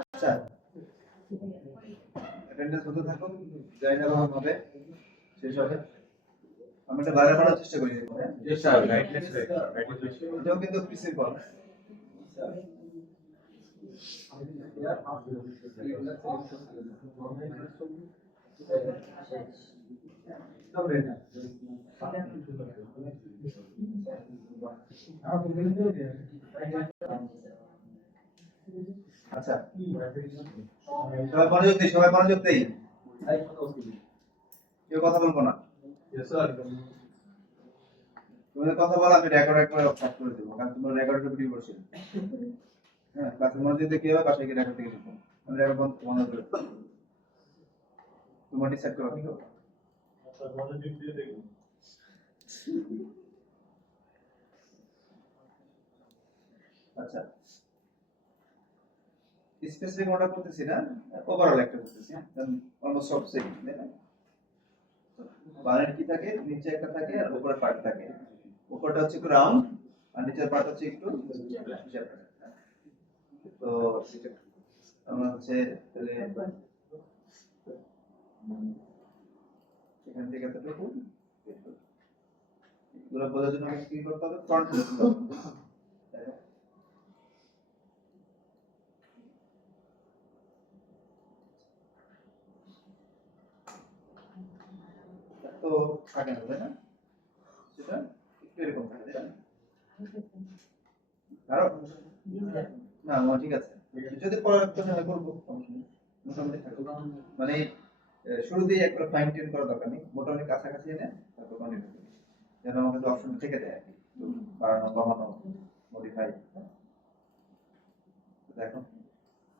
আচ্ছা অ্যাটেন্ডেন্স হতে থাকো, যাই না হবে শেষ হবে। আমি এটা বাইরে পড়ার চেষ্টা করি। জি স্যার, রাইটনেস এটাও কিন্তু পিসির কল। আচ্ছা সবাই মনোযোগ দিই, সবাই মনোযোগ দেই। কেউ কথা বলবো না। তোমাদের কথা বলা আমি রেকর্ড করে অফ করে দেবো, কারণ তোমরা রেকর্ড ভিডিও করছো। হ্যাঁ, ক্লাসে মনোযোগ দিয়ে কি হবে, বাসায় গিয়ে রেকর্ড থেকে দেখো। আমি রেকর্ড বন্ধ করে তোমার ডিসাইড করো কি করবে। আচ্ছা, মনোযোগ দিয়ে দেখুন। আচ্ছা স্পেসিফিক ওটা করতেছি না, ওভারঅল একটা করতেছি। অলমোস্ট সব সেম, তাই না? বানান কি থাকে, নিচে একটা থাকে আর উপরে পার্ট থাকে। উপরটা হচ্ছে একটু রাউন্ড আর নিচের পার্ট হচ্ছে একটু চ্যাপ্টা। তো আমরা হচ্ছে তাহলে এখান থেকে এতটুকু পুরো বোঝার জন্য আমাকে কি করতে হবে, ফ্রন্ট করতে হবে। তো থাকে না, তাই না? সেটা একটু এরকম থাকে, তাই না? আরো না ঠিক আছে, যদি পরিবর্তন হয় করবো, মোটামুটি থাকবে। মানে শুরুতেই একবার ফাইন টিউন করা দরকার নেই, মোটামুটি কাছাকাছি এনে তারপর কন্টিনিউ করবে, যেন আমাদের অপশন থেকে দেয় আর কি, বাড়ানো কমানো মডিফাই। দেখো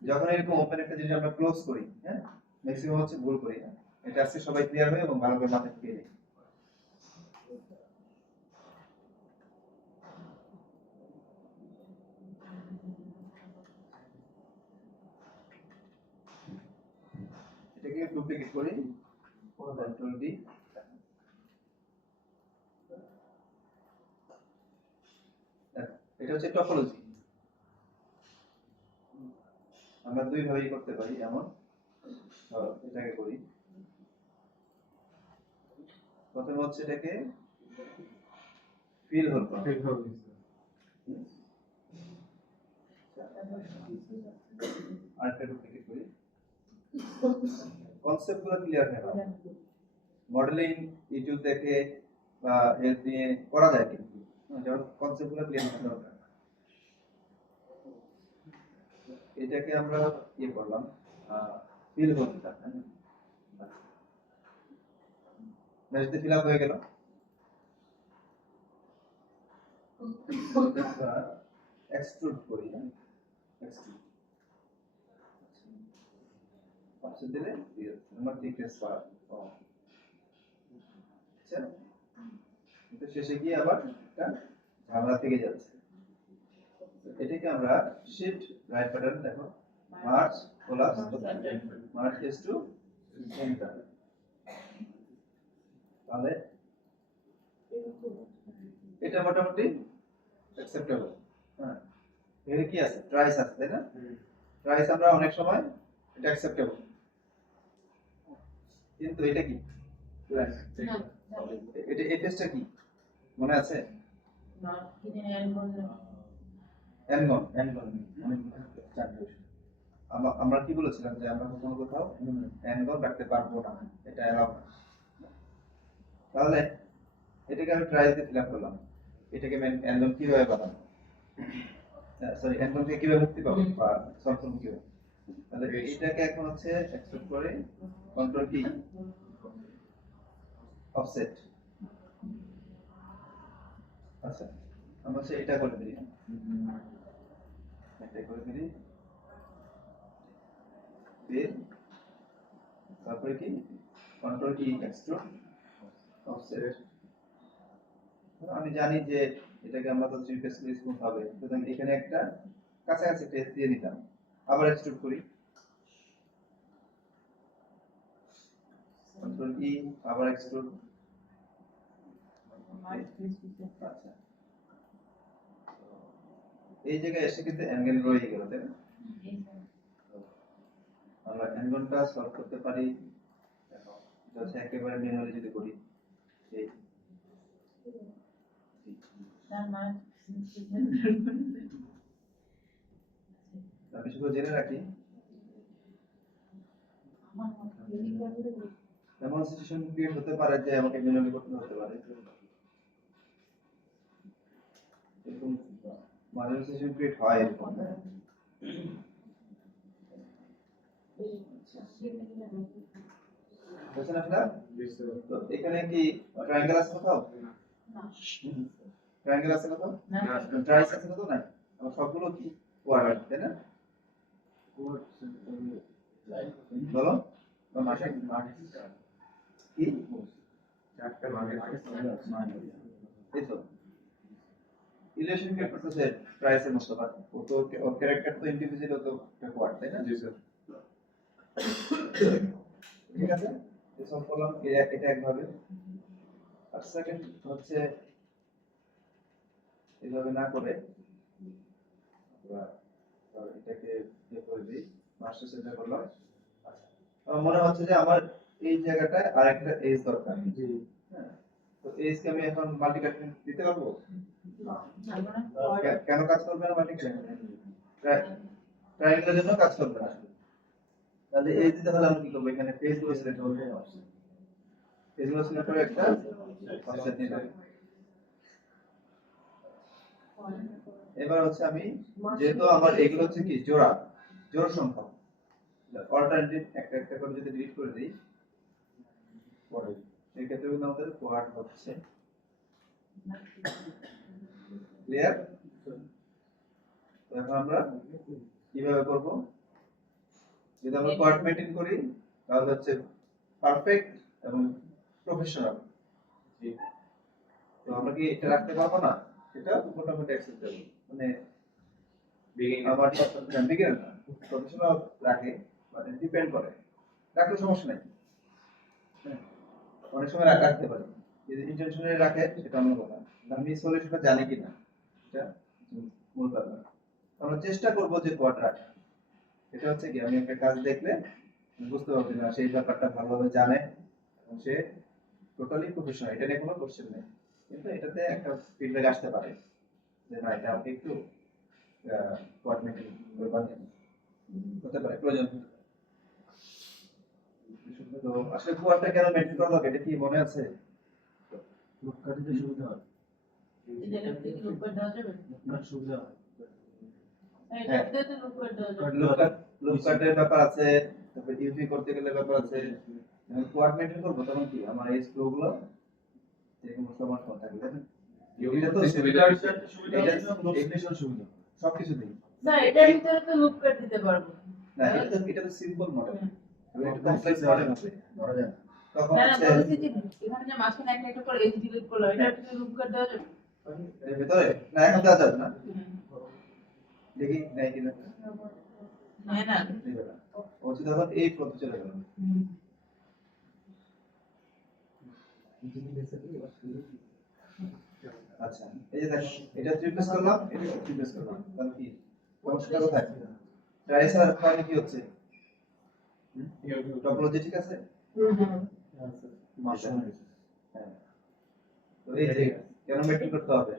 যখন এরকম ওপেন একটা জিনিস আমরা ক্লোজ করি, হ্যাঁ ম্যাক্সিমাম হচ্ছে ভুল করি। হ্যাঁ এটা আজকে সবাই ক্লিয়ার হবে এবং ভালো করে মাথায় ঢুকিয়ে নেই। এটাকে ডুপ্লিকেট করি, কন্ট্রোল ডি। এটা হচ্ছে টপোলজি। আমরা দুই ভাবেই করতে পারি, এমন এটাকে করি। প্রথমে হচ্ছে এটাকে ফিল হোল করা, আরেকটা ডুপ্লিকেট করি। কনসেপ্টগুলো ক্লিয়ার হয়ে গেল। মডেলিং ইউটিউব দেখে বা হেল্প নিয়ে করা যায়, কিন্তু যেমন কনসেপ্টগুলো ক্লিয়ার হতে হবে। এটাকে আমরা ইয়ে করলাম, ফিল হোল দিলাম। মেশতে ফিল আপ হয়ে গেল। এক্সট্রুড করি, এক্সট্রুড অপশন দিলে আমরা থিকনেস করা। আচ্ছা কিন্তু শেষে গিয়ে আবার একটা ঝামেলা থেকে যাচ্ছে। এটাকে আমরা শিফট রাইট বাটন, দেখো merge collapse, merge case to centre. তাহলে এটা মোটামুটি অ্যাকসেপ্টেবল। হ্যাঁ এর কি আছে, ট্রাইস আছে, তাই না? ট্রাইস আমরা অনেক সময় এটা অ্যাকসেপ্টেবল, কিন্তু এটা কি এটা এফএসটা কি মনে আছে? না কিনে এনগন এনগন, এনগন আমরা কি বলেছিলাম যে আমরা কোনো কোথাও এনগন রাখতে পারবো না, এটা এলাও না। তাহলে এটাকে আমি ট্রাইস দিয়ে ফিল আপ করলাম। এটাকে এনগন কিভাবে বানাবো, সরি এনগন থেকে কিভাবে মুক্তি পাবো বা সলভ করবো কিভাবে? তাহলে এটাকে এখন হচ্ছে এক্সপোর্ট করে কন্ট্রোল কি অফসেট। আচ্ছা আমরা হচ্ছে এটা করে দিই, এটা করে দিই বের, তারপরে কি কন্ট্রোল কি এক্সট্রুড অফসেট। আমি জানি যে এটাকে আমরা তো থ্রি ফেস স্মুথ হবে, সুতরাং এখানে একটা কাছাকাছি টেস্ট দিয়ে নিলাম। আবার এক্সট্রুড করি, কন্ট্রোল ই, আবার এক্সট্রুড। আচ্ছা এই জায়গায় এসে কিন্তু অ্যাঙ্গেল রয়ে গেল, তাই না? আমরা অ্যাঙ্গেলটা সলভ করতে পারি। দেখো, এটা হচ্ছে একেবারে ম্যানুয়ালি যদি করি, এই তার মানে আমি শুধু জেনে রাখি এমন সিচুয়েশন ক্রিয়েট হতে পারে যে আমাকে ম্যানুয়ালি করতে হতে পারে, এরকম মাঝে সিচুয়েশন ক্রিয়েট হয় এরকম। বুঝছেন আপনারা? তো এখানে কি ট্রায়াঙ্গেল আছে কোথাও? ট্রায়াঙ্গেল আছে কোথাও? ট্রাইস আছে কোথাও? নাই। আমার সবগুলো কি কোয়াড্রান্ট, তাই না? বলো কি এই তো ইলিউশন ক্রিয়েট করতেছে ট্রাইসের মতো, বাট ও তো ওর ক্যারেক্টার তো ইন্ডিভিজুয়াল, তো একটা কোয়াড, তাই না? জি স্যার। ঠিক আছে, এই সলভ করলাম এটা একভাবে। আর সেকেন্ড হচ্ছে এইভাবে না করে আমরা এটাকে ইয়ে করে দিই, মাস্টার সেন্টার করলাম। আমার মনে হচ্ছে যে আমার এই জায়গাটায় আরেকটা এজ দরকার। জি, হ্যাঁ। তো এজ কে আমি এখন মাল্টিপ্লিকেশন দিতে পারবো? কেন কাজ করবে না মাল্টিপ্লিকেশন? ট্রায়াঙ্গেলের জন্য কাজ করবে না। তাহলে এজ দিতে হলে আমি কি করবো? এখানে পেজ গুলো সিলেক্ট করবো, পেজ গুলো সিলেক্ট করে একটা অফসেট নিলাম। এবার হচ্ছে আমি, যেহেতু আমার এগুলো হচ্ছে কি জোড়া জোড় সংখ্যা, অল্টারনেটিভ একটা একটা করে যদি ডিলিট করে দিই, এই ক্ষেত্রে কিন্তু আমাদের কোয়াড হচ্ছে ক্লিয়ার। এখন আমরা কিভাবে করব? যদি আমরা কোয়াড মেইনটেইন করি তাহলে হচ্ছে পারফেক্ট এবং প্রফেশনাল। তো আমরা কি এটা রাখতে পারবো না? এটা মোটামুটি অ্যাকসেপ্টেবল, মানে আমার বিগিনার না, প্রফেশনাল রাখে, মানে ডিপেন্ড করে, রাখলে সমস্যা নাই। হ্যাঁ, অনেক সময় রাখতে পারে, যদি ইন্টেনশনালি রাখে সেটা অন্য কথা। আমি সলিউশনটা জানি কিনা এটা মূল ব্যাপার। আমরা চেষ্টা করব যে কোয়াড রাখা। এটা হচ্ছে কি, আমি একটা কাজ দেখলে বুঝতে পারবো না সেই ব্যাপারটা ভালোভাবে জানে এবং সে টোটালি প্রফেশনাল, এটা নিয়ে কোনো কোশ্চেন নেই। কিন্তু এটাতে একটা ফিডব্যাক আসতে পারে যে না, এটা আমাকে একটু কোঅর্ডিনেটিং হতে পারে, প্রয়োজন হতে পারে। তো আসলে কোয়াডটা কেন মেনটেন করা লাগে এটা কি মনে আছে? লুককাটিতে সুবিধা হয়। সুবিধা হয়। লুককাটের ব্যাপার আছে, তারপর ইউপি করতে গেলে ব্যাপার আছে। আমি কোয়াড মেনটেন করব তখন কি আমার এই স্ক্রু গুলো এরকম সমান সমান থাকবে। এটা তো সুবিধা, এটা এক্সপ্রেশন সুবিধা। সবকিছু দিই না, এটার ভিতরে তো লুপ কাট দিতে পারবো। না, এটা তো সিম্পল মডেল, এটা কমপ্লেক্স মডেল হবে ধরা যায় না। তখন না, হচ্ছে বলছি যে এখানে যে মাঝখানে একটা একটা করে এজ ডিলিট করলো, এটার ভিতরে লুপ কাট দেওয়া যাবে? এর ভিতরে না, এখন দেওয়া যাবে না। দেখি নাই কিনা, হ্যাঁ না। দিবে না। হচ্ছে তখন এই পথে চলে গেল। আচ্ছা, এই যে দেখো, এটা রিপ্লেস করলাম, এটা রিপ্লেস করলাম, তাহলে কি সমস্যাটা কোথায়? ট্রাইসার মানে কি হচ্ছে? টপোলজি ঠিক আছে? হ্যাঁ। তো এই যে কেন মেনটেন করতে হবে?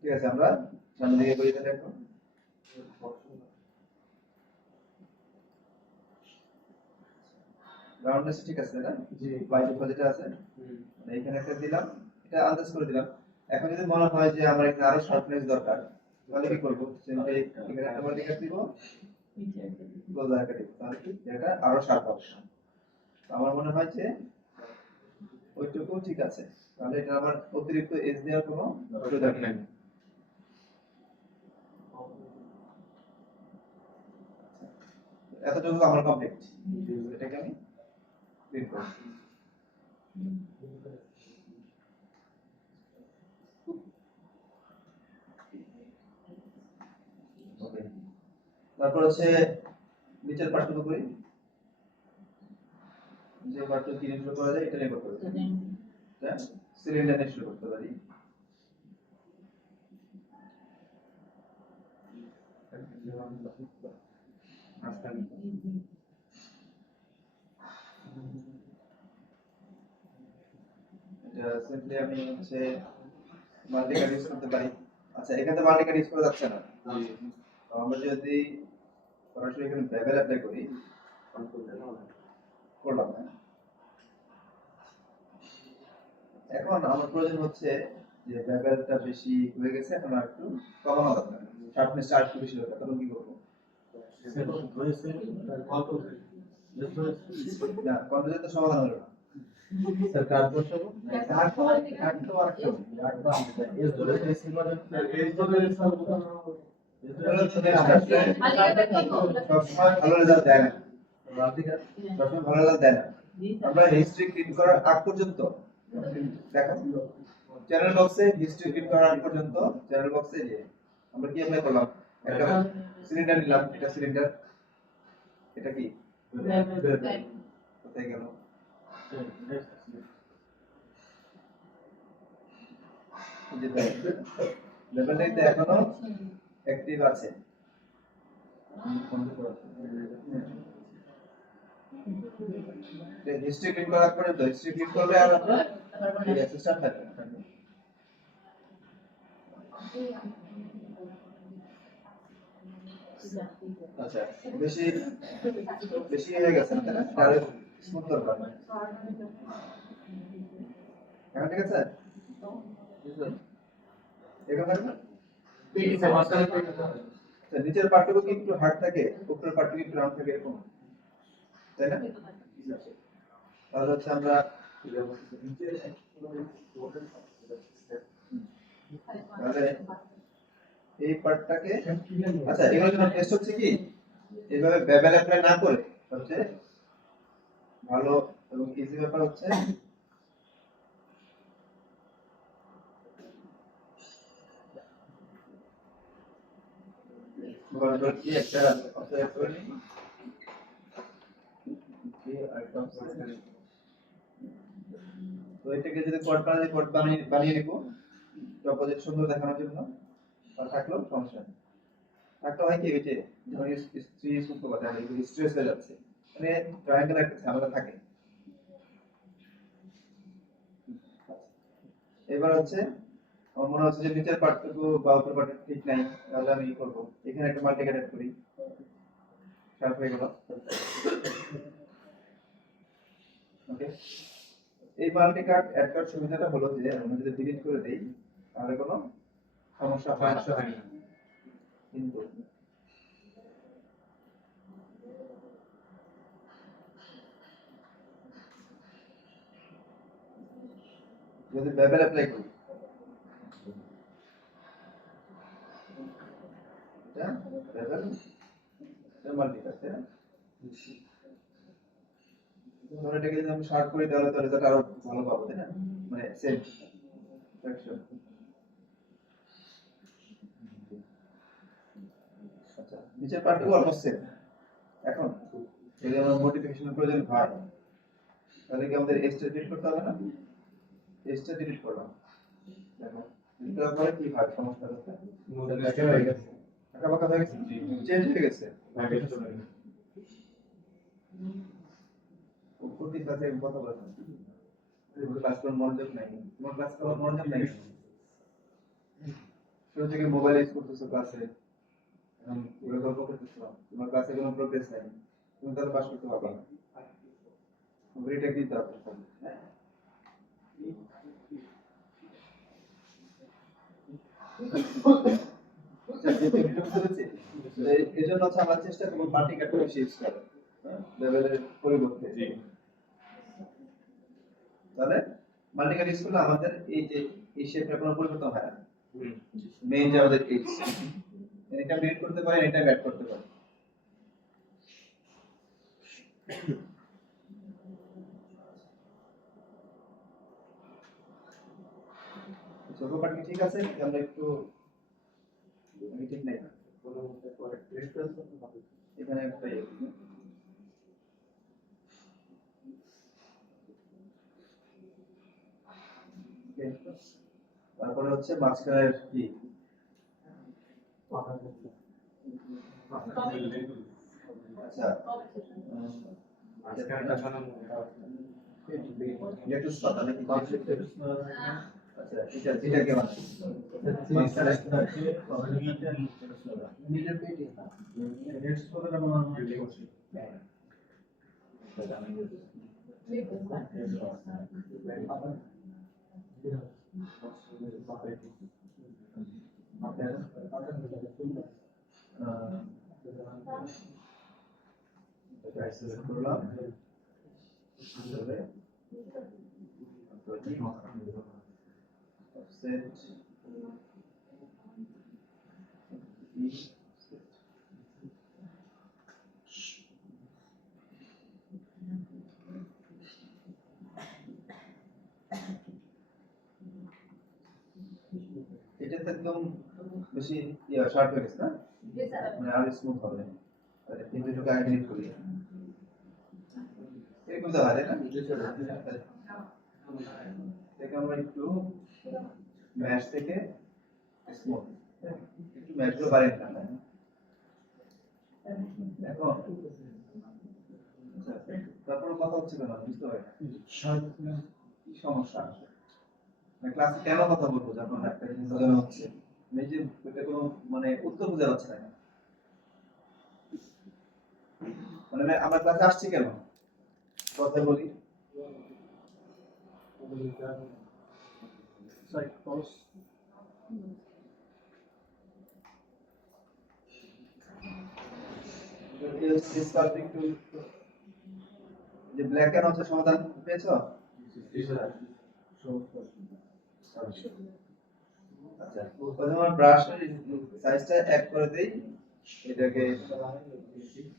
ঠিক আছে, আমরা সামনে দিকে করি তাহলে এখন। রাউন্ডনেস ঠিক আছে না? জি, বাই ডিফল্ট যেটা আছে, মানে এখানে একটা দিলাম, এটা আন্দাজ করে দিলাম। এখন যদি মনে হয় যে আমার এখানে আরো শার্পনেস দরকার, তাহলে কি করব? সিম্পলি এখানে একটা মাল্টিকাট দিব, ক্লোজার একটা দিব, তাহলে কি এটা আরো শার্প হবে। আমার মনে হয় যে ওইটুকু ঠিক আছে, তাহলে এটা আমার অতিরিক্ত এজ দেওয়ার কোনো প্রয়োজন নেই। এতটুকু আমার কমপ্লিট, এটাকে আমি ক্লিক করব। ওকে, তারপর হচ্ছে নিচের পার্টটুকু করি, যে পার্টটুকু কি নিয়ে শুরু করা যায় এটা নিয়ে করতে পারি, হ্যাঁ, সিলিন্ডার নিয়ে শুরু করতে পারি। এটা সিম্পলি আমি হচ্ছে মাল্টিকাট ইউজ করতে পারি। আচ্ছা, এখানে মাল্টিকাট ইউজ করা যাচ্ছে না। তো আমরা যদি সরাসরি এখানে বেবেল অ্যাপ্লাই করি, করলাম না। এখন আমার প্রয়োজন হচ্ছে যে বেবেলটা বেশি হয়ে গেছে, এখন আর একটু কমানো দরকার, শার্পনেসটা আর একটু বেশি দরকার। তখন কি করবো? না, কনফিউশন তো সমাধান হলো না। স্যার কাজ করতে হবে সবসময় ভালো রেজাল্ট দেয় না, সবসময় ভালো রেজাল্ট দেয় না। আমরা হিস্ট্রি ক্লিন করার আগ পর্যন্ত দেখো, চ্যানেল বক্সে হিস্ট্রি ক্লিন করার আগ পর্যন্ত চ্যানেল বক্সে যে আমরা কি অ্যাপ্লাই করলাম, একটা সিলিন্ডার নিলাম, এটা সিলিন্ডার, এটা কি কোথায় গেল? লেভেলটা এখনো অ্যাক্টিভ আছে। হিস্ট্রি ক্লিন করার পরে তো হিস্ট্রি ক্লিন করলে আর আমরা এই অ্যাক্সেসটা থাকবে না। আচ্ছা, বেশি বেশি হয়ে গেছে না, তাই না? আর স্মুথ দরকার। এখন ঠিক আছে? এখন থাকবে? আচ্ছা, নিচের পার্টটুকু কি একটু হার্ড থাকে, উপরের পার্টটুকু একটু রাউন্ড থাকে, এরকম, তাই না? তাহলে হচ্ছে আমরা তাহলে এই পার্টটাকে, আচ্ছা, এগুলোর জন্য টেস্ট হচ্ছে কি, এইভাবে বেবেল অ্যাপ্লাই না করে হচ্ছে ভালো এবং ইজি ব্যাপার হচ্ছে কন্ট্রোল কি একটা অবজার্ভ করে নিই, কি আইটেম সিলেক্ট। তো এটাকে যদি কোড বানিয়ে নিব অপোজিট সুন্দর দেখানোর জন্য, আর থাকলো সমস্যা নেই। থাকলে হয় কি, যে যখন স্ট্রি সুন্দর কথা এই স্ট্রেস হয়ে যাচ্ছে, মানে ট্রায়াঙ্গেল একটা ঝামেলা থাকে। এবার হচ্ছে আমার মনে হচ্ছে যে নিচের পার্টটুকু বা উপরের পার্টটুকু ঠিক নাই, তাহলে আমি কি করব, এখানে একটা মাল্টিকাট অ্যাড করি, শার্প হয়ে গেল। ওকে, এই মাল্টিকাট অ্যাড করার সুবিধাটা হলো যে আমরা যদি ডিলিট করে দেই তাহলে কোনো সমস্যা হয় না, কিন্তু যদি বেবেল অ্যাপ্লাই করি, এটা বেবেল মাল্টিকাট, তাই না? ধরো এটাকে যদি আমি শার্প করি তাহলে তো রেজাল্ট আরো ভালো পাবো, তাই না? মানে সেম ফ্র্যাকশন। আচ্ছা, নিচের পার্টটুকু অলমোস্ট সেম। এখন যদি আমার মডিফিকেশনের প্রয়োজন হয় তাহলে কি আমাদের এক্সটা ডিলিট করতে হবে না? এক্সটা ডিলিট করলাম, দেখো ডিলিট করার পরে কি হয়, সমস্যা হচ্ছে হয়ে গেছে, আঁকাবাঁকা হয়ে গেছে, চেঞ্জ হয়ে গেছে। উপরটি সাথে কথা বলছেন, ক্লাস করার মনোযোগ নাই, তোমার ক্লাস করার মনোযোগ নাই, শুরু থেকে মোবাইল ইউজ করতেছো ক্লাসে, পুরো গল্প করতেছো, তোমার ক্লাসে কোনো প্রোগ্রেস নাই, তুমি তাহলে পাস করতে পারবে না। রিটেক দিতে হবে। এই জন্য হচ্ছে আমরা চেষ্টা করবো মাল্টিকাট বেশি ইউজ করার, লেভেলের পরিবর্তে। তাহলে মাল্টিকাট ইউজ করলে আমাদের এই যে এই শেপটা কোনো পরিবর্তন হয় না, মেইন যে আমাদের এই এটা ডিলিট করতে পারি, এটা অ্যাড করতে পারি। ছোট পার্ট কি ঠিক আছে, আমরা একটু আমি ঠিক নাই, এখানে একটা তারপরে হচ্ছে মাঝখানের কি আচ্ছা লেটুস পাতা নাকি আচ্ছা এটা কে বানায় নিজের পেটে করলাম offset এটা তো একদম বেশি শার্প হয়ে গেছে না মানে আর স্মুথ হবে এই দুটোকে আগে ডিলিট করি এরকম তো হয় তাই না এটাকে আমরা একটু ম্যাশ থেকে স্মুথ একটু ম্যাশ গুলো বাড়িয়ে দিলাম এখন তারপর কথা হচ্ছিল না বুঝতে পারি কি সমস্যা ক্লাসে কেন কথা বলবো যখন একটা জিনিস বোঝানো হচ্ছে এই যে এটা কোনো মানে উত্তর বোঝা যাচ্ছে না মানে আমরা ক্লাসে আসছি কেন কথা বলি যে ব্ল্যাক এন্ড হচ্ছে সমাধান পেয়েছো আচ্ছা প্রথমে আমরা ব্রাশের সাইজটা এক করে দেই এটাকে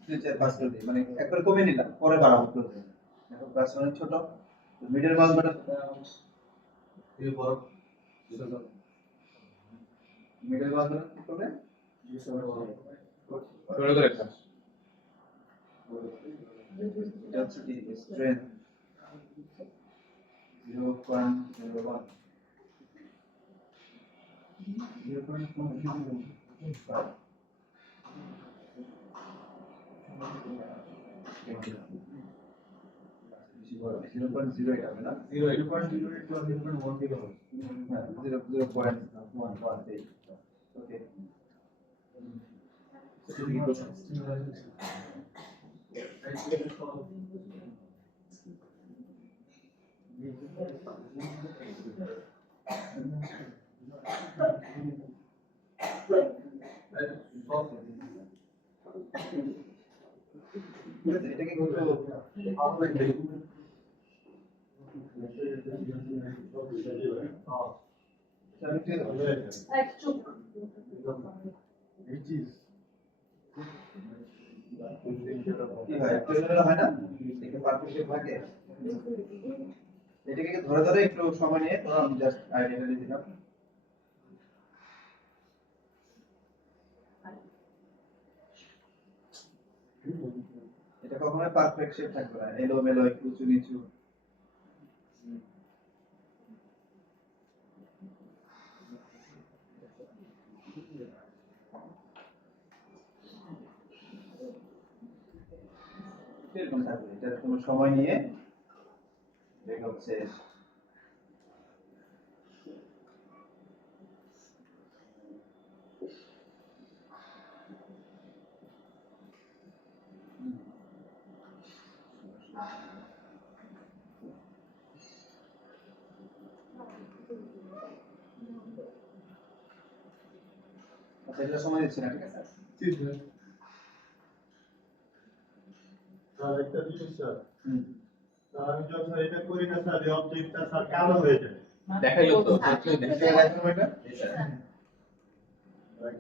2-4-5 করে দিই মানে একবার কমিয়ে নিলাম পরে বাড়াবো প্রথমে এখন ব্রাশ অনেক ছোট মিডল মাউসটা এই বড় মিডল মাউসটা কি করবে করে করে একটা এটা হচ্ছে কি স্ট্রেংথ 0.01 0.0 এটা হবে না 0.018 ওকে এটাকে কি হয় ট্রেনার হয় না দেখে পারফেক্ট থাকে এটাকে ধরে ধরে একটু সময় নিয়ে আমি জাস্ট আইডিয়াটা দিলাম এটা কখনোই পারফেক্ট শেপ থাকবে না এলোমেলো একটু উঁচু নিচু এরকম থাকবে এটা তোমার সময় নিয়ে দেখা হচ্ছে আচ্ছা এটা সময় দিচ্ছি না ঠিক আছে একটা জিনিস স্যার আমি যখন এটা করি না স্যার এই অবজেক্টটা স্যার কালো হয়ে যায় দেখাইলো তো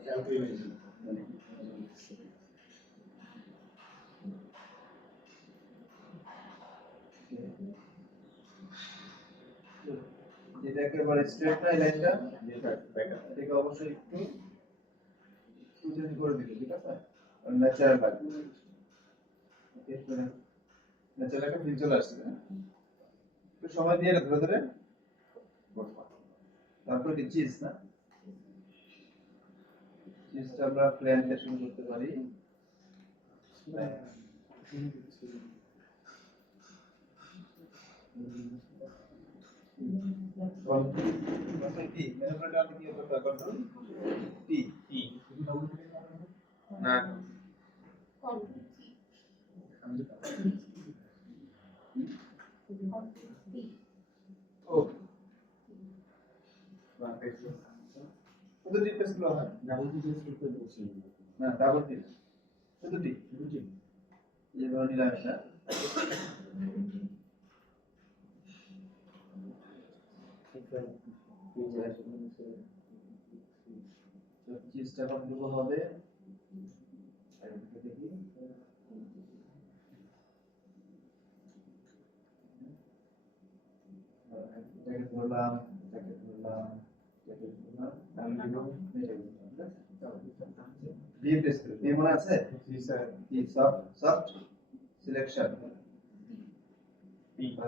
ক্যালকুলেশন যেটা একেবারে স্ট্রেট না লাইনটা এটাকে অবশ্যই একটু চেঞ্জ করে দিবে ঠিক আছে ন্যাচারাল লাগবে ওকে ন্যাচারাল একটা ফিল চলে আসছে না একটু সময় দিয়ে ধরে ধরে তারপর কি চিজ না চিজটা আমরা প্ল্যান দিয়ে শুরু করতে পারি। কন্ট্রোল টি ম্যানুফ্যাকচার কি করতে হবে? কন্ট্রোল টি না ও শুধু টি প্রেস করলে হয় না, ডাবল টি শুধু টি এই ধরো নিলাম এটা। চিজটা কতটুকু হবে দেখি। এটাকে ধরলাম, এটাকে ধরলাম, এটাকে ধরলাম, আমি বি প্রেস করি। বি মনে আছে? কি soft soft selection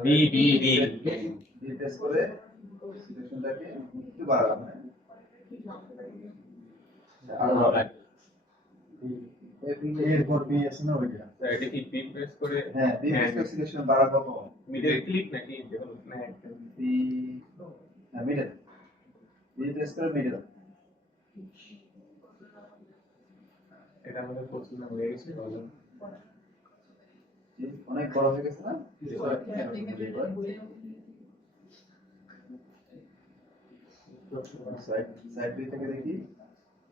B B B B press করে সিলেকশনটাকে একটু বাড়ালাম। আরো হবে এরপর বি আছে না ওইটা এটা কি বি প্রেস করে হ্যাঁ, বি প্রেস করে সিলেকশন বাড়াবো কম। মিডল ক্লিক নাকি দেখুন না বি হ্যাঁ মিডল, বি প্রেস করে মিডল। এটা আমাদের পছন্দ হয়ে গেছে ভালো অনেক বড় হয়ে গেছে না? সাইড সাইড বি থেকে দেখি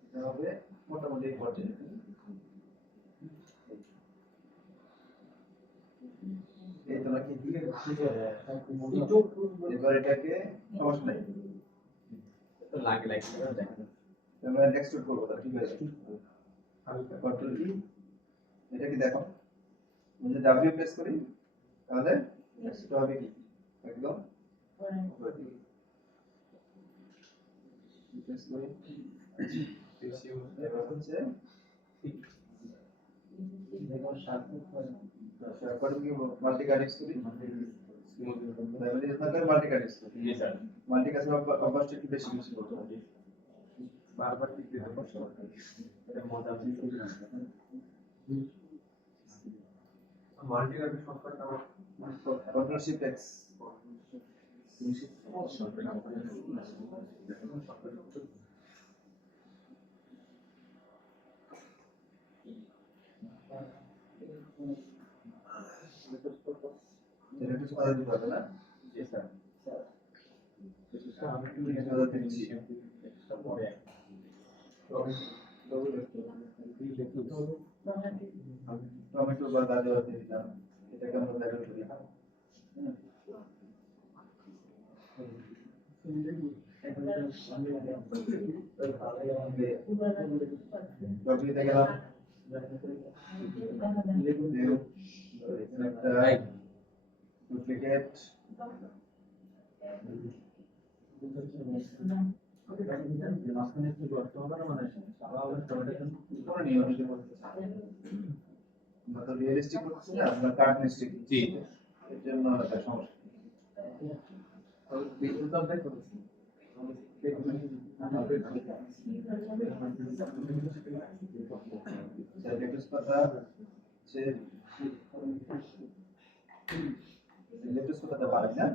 এটা হবে মোটামুটি পর্যায়ে। এই তো নাকি এবার এটাকে সমস্যা নাই, লাগে লাগে আমরা এক্সট্রুড করবো, তাহলে ঠিক হয়ে যাবে। কন্ট্রোল ই, এটা কি দেখো যদি ডাব্লিউ প্রেস করি তাহলে এক্সট্রুড হবে কি একদম প্রেস করি। এবার হচ্ছে দেখো শার্প কি মাল্টি কানেক্ট করি, ফ্যামিলি ইসমাকে মাল্টি কানেক্ট করি। জি স্যার মাল্টি কানেক্ট অভ্যাসটা একটু বেশি বেশি করতে হবে, বারবার টিপ দিতে হবে। এটা মজা আছে মাল্টি কানেক্ট শর্টকাট আমার কন্ট্রোল শিফট এক্স এটা কিছু কথা দিতে হবে না। জি স্যার আমি একটু লিখে কথা দিচ্ছি। টমেটো বা গাজর দিয়ে দিলাম, এটাকে আমরা ব্যবহার করি। টমেটোতে গেলাম, একটা ডুপ্লিকেট আমরা তো রিয়েলিস্টিক করতেছি না, আমরা কার্টুনিস্টিক। জি এর জন্য একটা সমস্যা। লেটুস পাতা হচ্ছে লেটুস পাতাটা পারি না।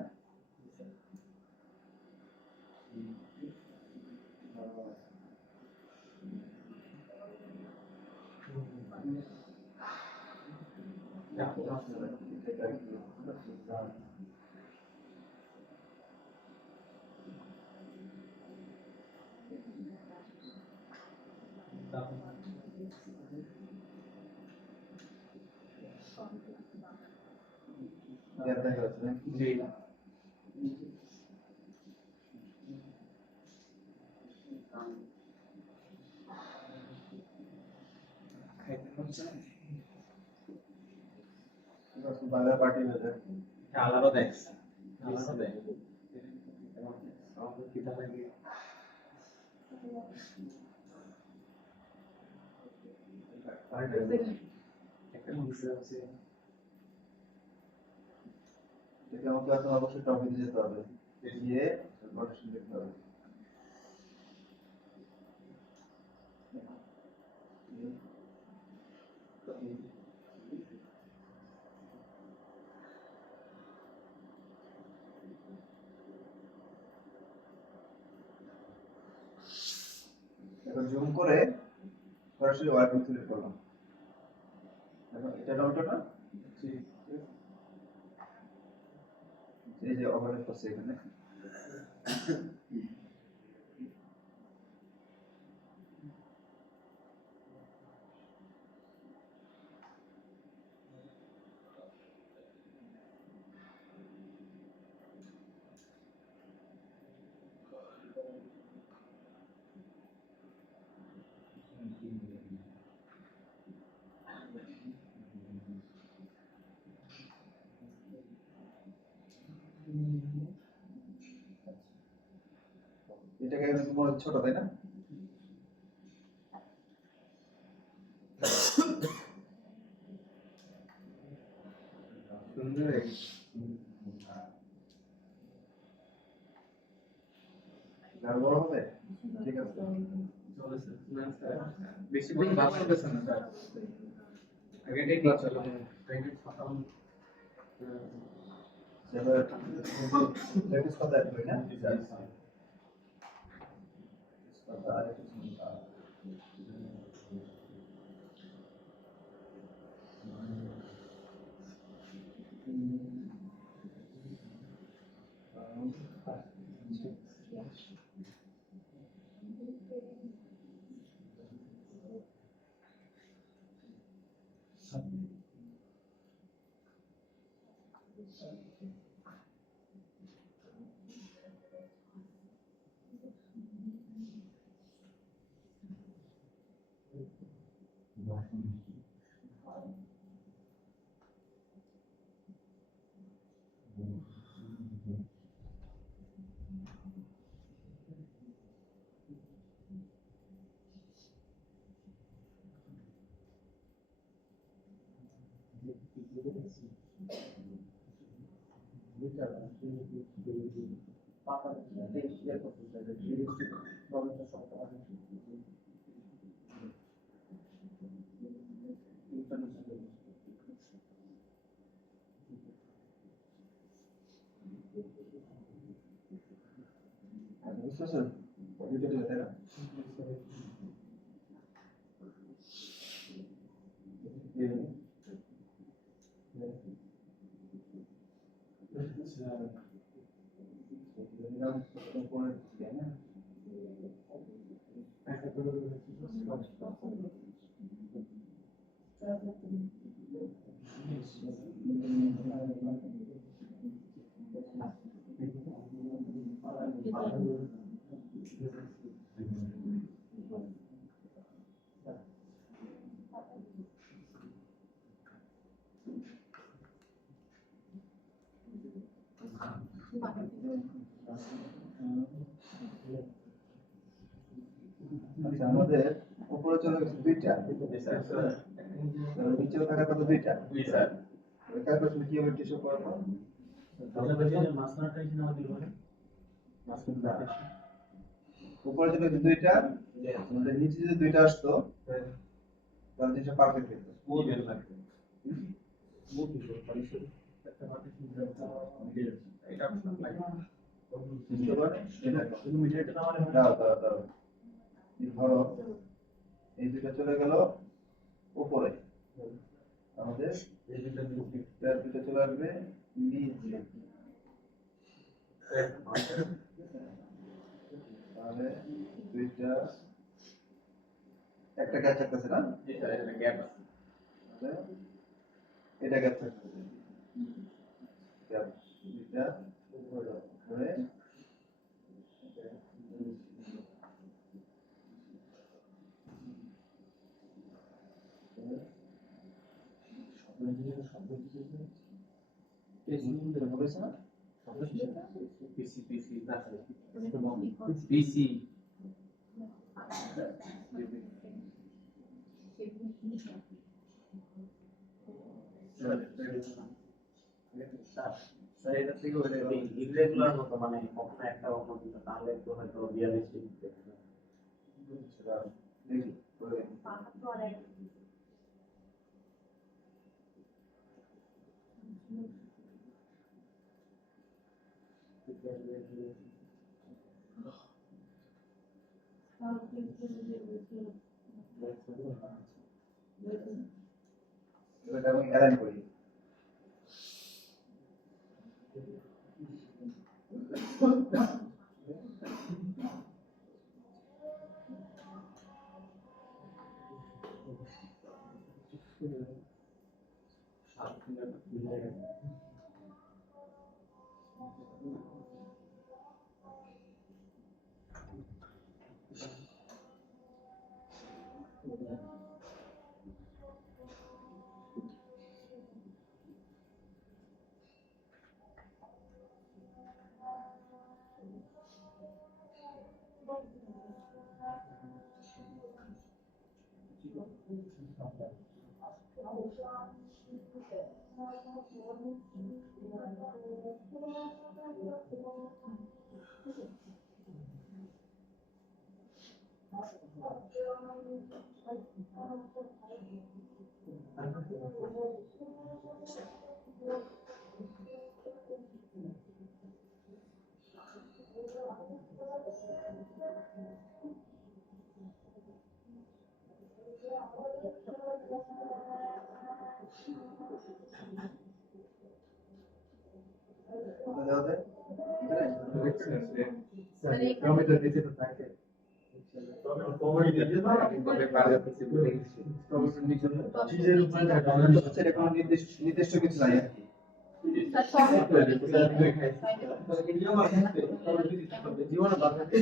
জি বাংলা পার্টি হয়ে যায়। আলাদা দেখ আলাদা দেখ আমাদের কি লাগে একটা মিক্সার আছে এটা আমাকে এখন অবশ্যই টপিকে যেতে হবে, গিয়ে রোটেশন দেখতে হবে। করে সরাসরি ওয়ার্কিং সিলেক্ট করলাম। এখন এটা টমেটো না, এই যে ওভারলেপ করছে এখানে। এটাকে মনে হচ্ছে ছোট, তাই না? সুন্দর আর বড় হবে? ঠিক আছে। চলেছে না স্যার, বেশি বড় ভাব চলতেছে না স্যার। আগে ঠিক চলো প্রেগনেন্ট ফাটাম সেভাবে প্র্যাকটিস করতে হবে না? কথা আর একটু শুনতে হবে। বুঝতে পারছেন? দুটো দিলে, তাই না? আচ্ছা, আমাদের উপরে চলে গেছে দুইটা, নিচেও থাকা কত? দুইটা। ওই ক্যালকুলেশন কিভাবে কিছু করবো? উপরে চলে গেছে দুইটা, আমাদের নিচে যদি দুইটা আসতো তাহলে জিনিসটা পারফেক্ট হতো, স্মুথ হতো না। এটা বুঝতে পারো? দাও দাও দাও। এই ধরো, এই দুইটা চলে গেল উপরে, আমাদের এই দুইটা চলে আসবে নিচে। তাহলে দুইটা একটা গ্যাপ থাকতেছে না? গ্যাপ তাহলে এটা গ্যাপ থাকতেছে, গ্যাপ দুইটা উপরে পিসি পিসি পিসি স্যার এটা থেকে ওই ইররেগুলার মতো মানে কখনো একটা কখনো দুটো, তাহলে একটু হয়তো রিয়ালিস্টিক দেখতে দেখি করে এটা আমি অ্যালাইন করি। কোথায় যাওয়া যায়? কিলোমিটার দিতে তো থাকে তবে কোমরে দিয়ে দাও। তবে পারে চিজের উপরে থাকে। হচ্ছে এটা কোনো নির্দিষ্ট কিছু নাই আর কি। জীবনে বাধা একটা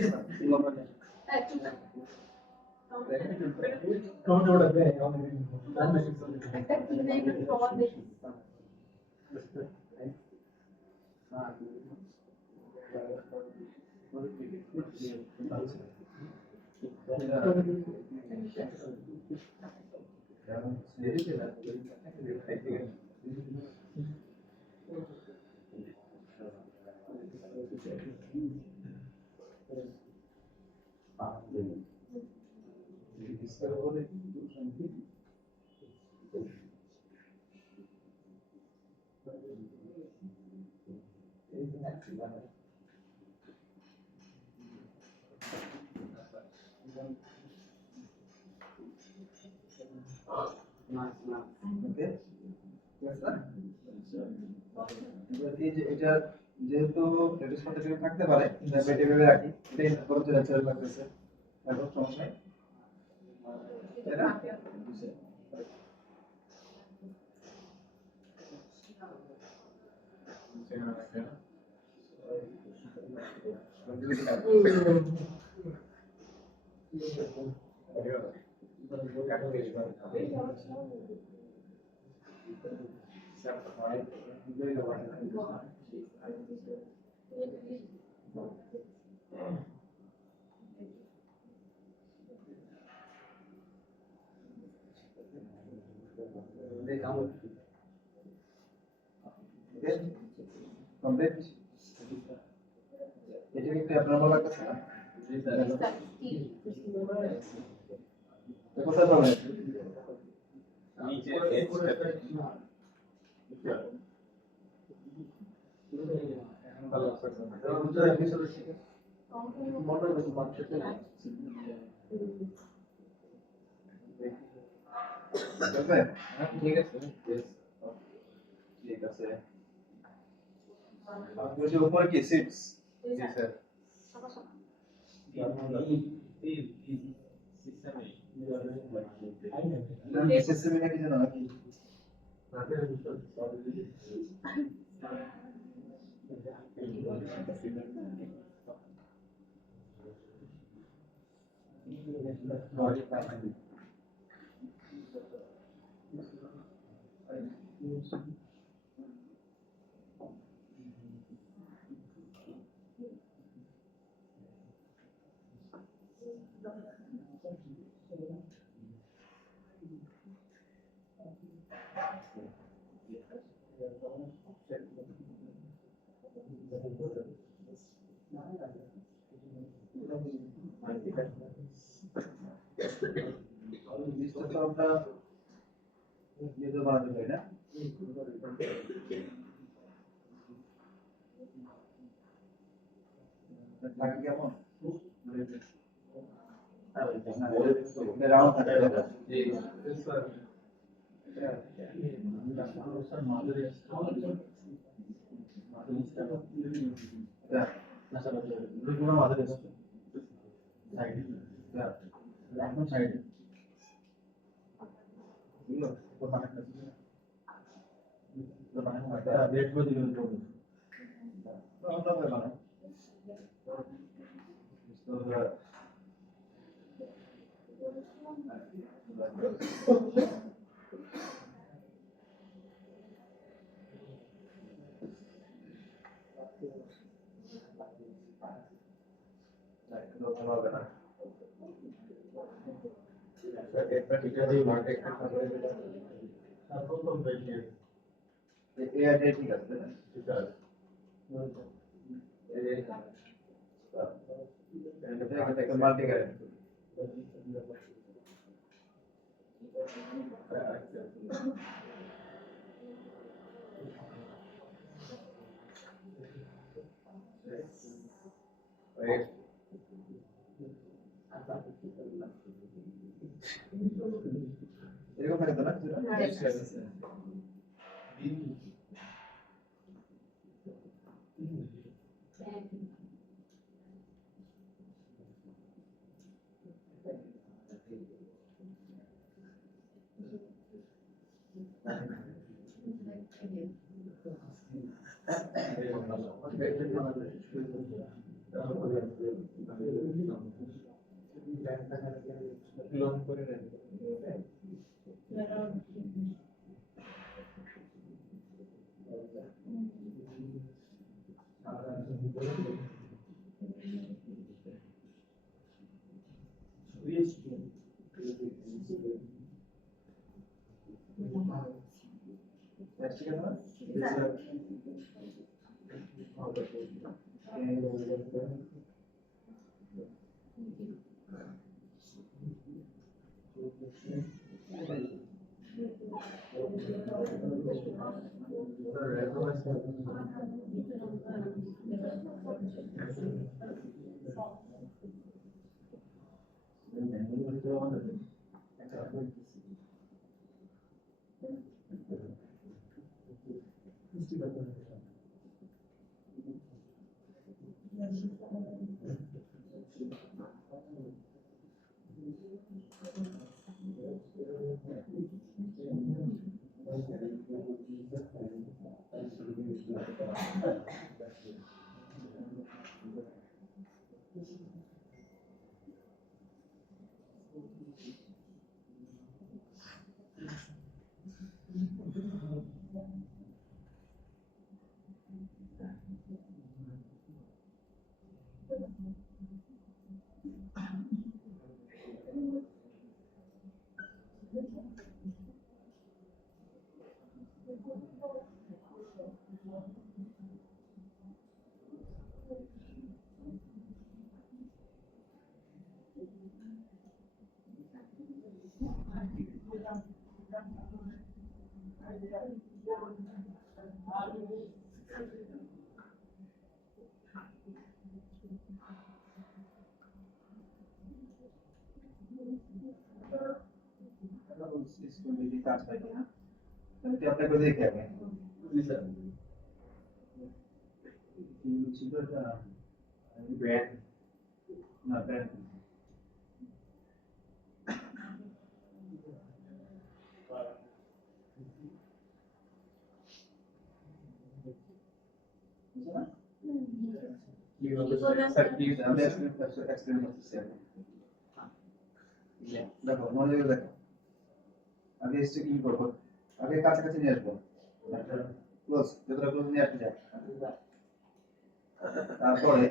ওকে, ঠিক আছে না? এবার এই যে এটা যেহেতু লেটেস্ট পদ্ধতি থাকতে পারে, তাই এটা ভেবে রাখি, এটাই খরচ ন্যাচারাল লাগতেছে, এখন সমস্যা নেই, তাই না? ওকে, কমপ্লিট। এটা কি আপনার ভালো লাগতেছে না? তো কোথায় পাবেন? বুঝলে? ঠিক আছে ঠিক আছে। আর বলছি উপরে কি সিটস? জি স্যার সিস্টেমে নাকি জানো নাকি? জিনিসটা তো আমরা নিজে বানাতে পারি না? থাকে কেমন? রাউন্ড থাকে জি স্যার একদম সাইডে ঠিক আছে মাল্টি এরকম থাকে তো না লং করে দেন ঠিক আছে না স্কুল যদি কাজ হয় কিনা আমি কি আপনাকে দেখে আগে ছিল এটা ব্যান্ড না ব্যান্ড স্যার কি দেখো মনোযোগ দেখো আগে স্টিকিং করবো আগে কাছাকাছি নিয়ে আসবো ক্লোজ যতটা ক্লোজ নিয়ে আসতে যায় তারপরে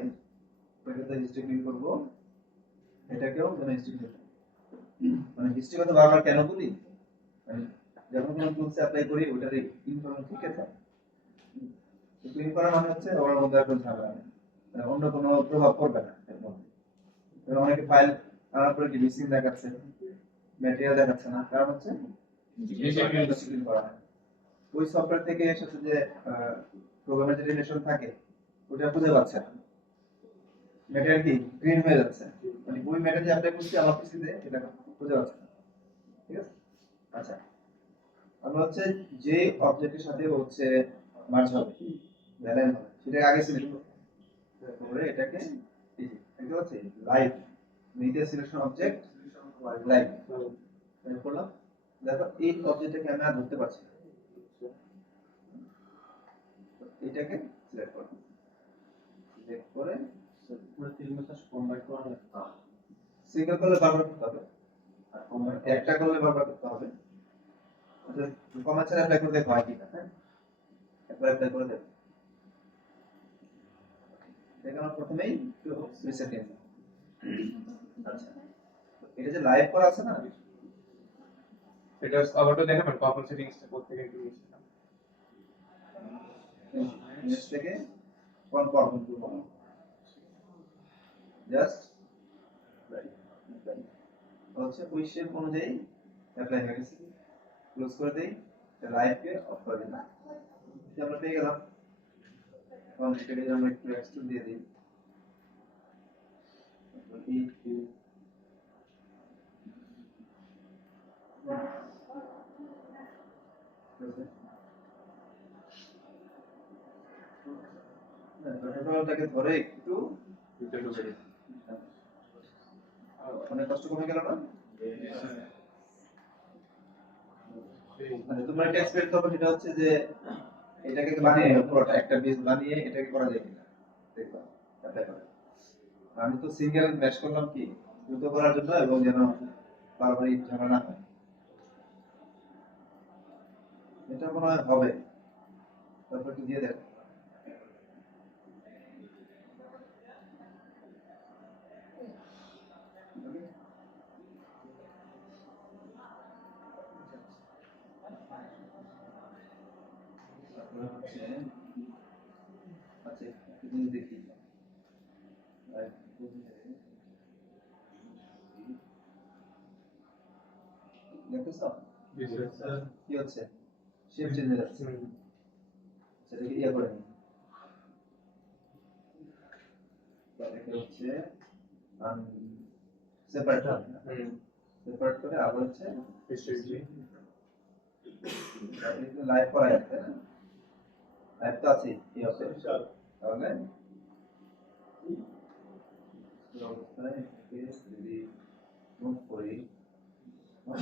এটাতে স্টিকিং করবো এটাকেও মানে স্টিকিং মানে হিস্ট্রি কথা বারবার কেন বলি মানে যখন কোনো টুলস অ্যাপ্লাই করি ওটার ইনফরমেশন ঠিক আছে ক্লিন করা মানে হচ্ছে ওর মধ্যে আর কোনো ঝামেলা নেই অন্য কোনো প্রভাব পড়বে না এর মধ্যে অনেকে ফাইল আনার পরে কি মিসিং দেখাচ্ছে ম্যাটেরিয়াল দেখাচ্ছে না কারণ হচ্ছে ক্লিন করা হয় ওই সফটওয়্যার থেকে এসেছে যে প্রোগ্রামের যে রিলেশন থাকে ওটা খুঁজে পাচ্ছে না ম্যাটেরিয়াল কি গ্রিন হয়ে যাচ্ছে, মানে ওই ম্যাটেরিয়াল যে অ্যাপ্লাই করছি আমার পিসিতে এটা খুঁজে পাচ্ছে না। ঠিক আছে, আচ্ছা আমরা হচ্ছে যে অবজেক্টের সাথে হচ্ছে মার্জ হবে ভ্যালেন হবে সেটাকে আগে সিলেক্ট করব, তারপরে এটাকে এই যে দেখতে পাচ্ছি live media selection object live এটা করলাম। দেখো এই অবজেক্টটাকে আমি আর ধরতে পারছি না, এটাকে সিলেক্ট করলাম, সিলেক্ট করে পুরো 3 মেথড কম্বাইন করা হয়। সিঙ্গেল করলে বারবার করতে হবে, আর কম্বাইন একটা করলে বারবার করতে হবে। আচ্ছা কমান্ড ছাড়া অ্যাপ্লাই করে দেখো হয় কিনা, হ্যাঁ অ্যাপ্লাই করে দেখো। দেখো আমার প্রথমেই রিসেট নিয়ে নিলাম। আচ্ছা এটা যে লাইভ করা আছে না, এটা আবারও দেখাবেন কখন সেটিংসটা করতে গেলে নিচ থেকে কনফার্ম করব, জাস্ট হচ্ছে ওই শেপ অনুযায়ী অ্যাপ্লাই হয়ে গেছে, ক্লোজ করে দেই, লাইভকে অফ করে দিলাম, এটা আমরা পেয়ে গেলাম। এখন এটাকে আমরা একটু এক্সটেন্ড দিয়ে দিই, টোটালটাকে ধরে একটু অনেক কষ্ট কমে গেল না? মানে তোমরা একটা এক্সপেক্ট করবে সেটা হচ্ছে যে এটাকে বানিয়ে পুরোটা একটা বেস বানিয়ে এটাকে করা যায় কিনা দেখবা অ্যাপ্লাই করে। আমি তো সিঙ্গেল ম্যাচ করলাম কি দ্রুত করার জন্য এবং যেন বারবারই ঝামেলা না হয়। এটা মনে হয় হবে, তারপর একটু দিয়ে দেখো। তারপরে হচ্ছে আচ্ছা একটু জিনিস দেখি, দেখতেছ কি হচ্ছে, শেপ চেঞ্জ হয়ে যাচ্ছে, সেটাকে ইয়ে করে নিই, তাহলে হচ্ছে সেপারেট সেপারেট করে আবার হচ্ছে লাইভ করা যাচ্ছে না, লাইভ তো আছে কি হবে, তাহলে এই অবস্থায় এটাকে যদি মুভ করি না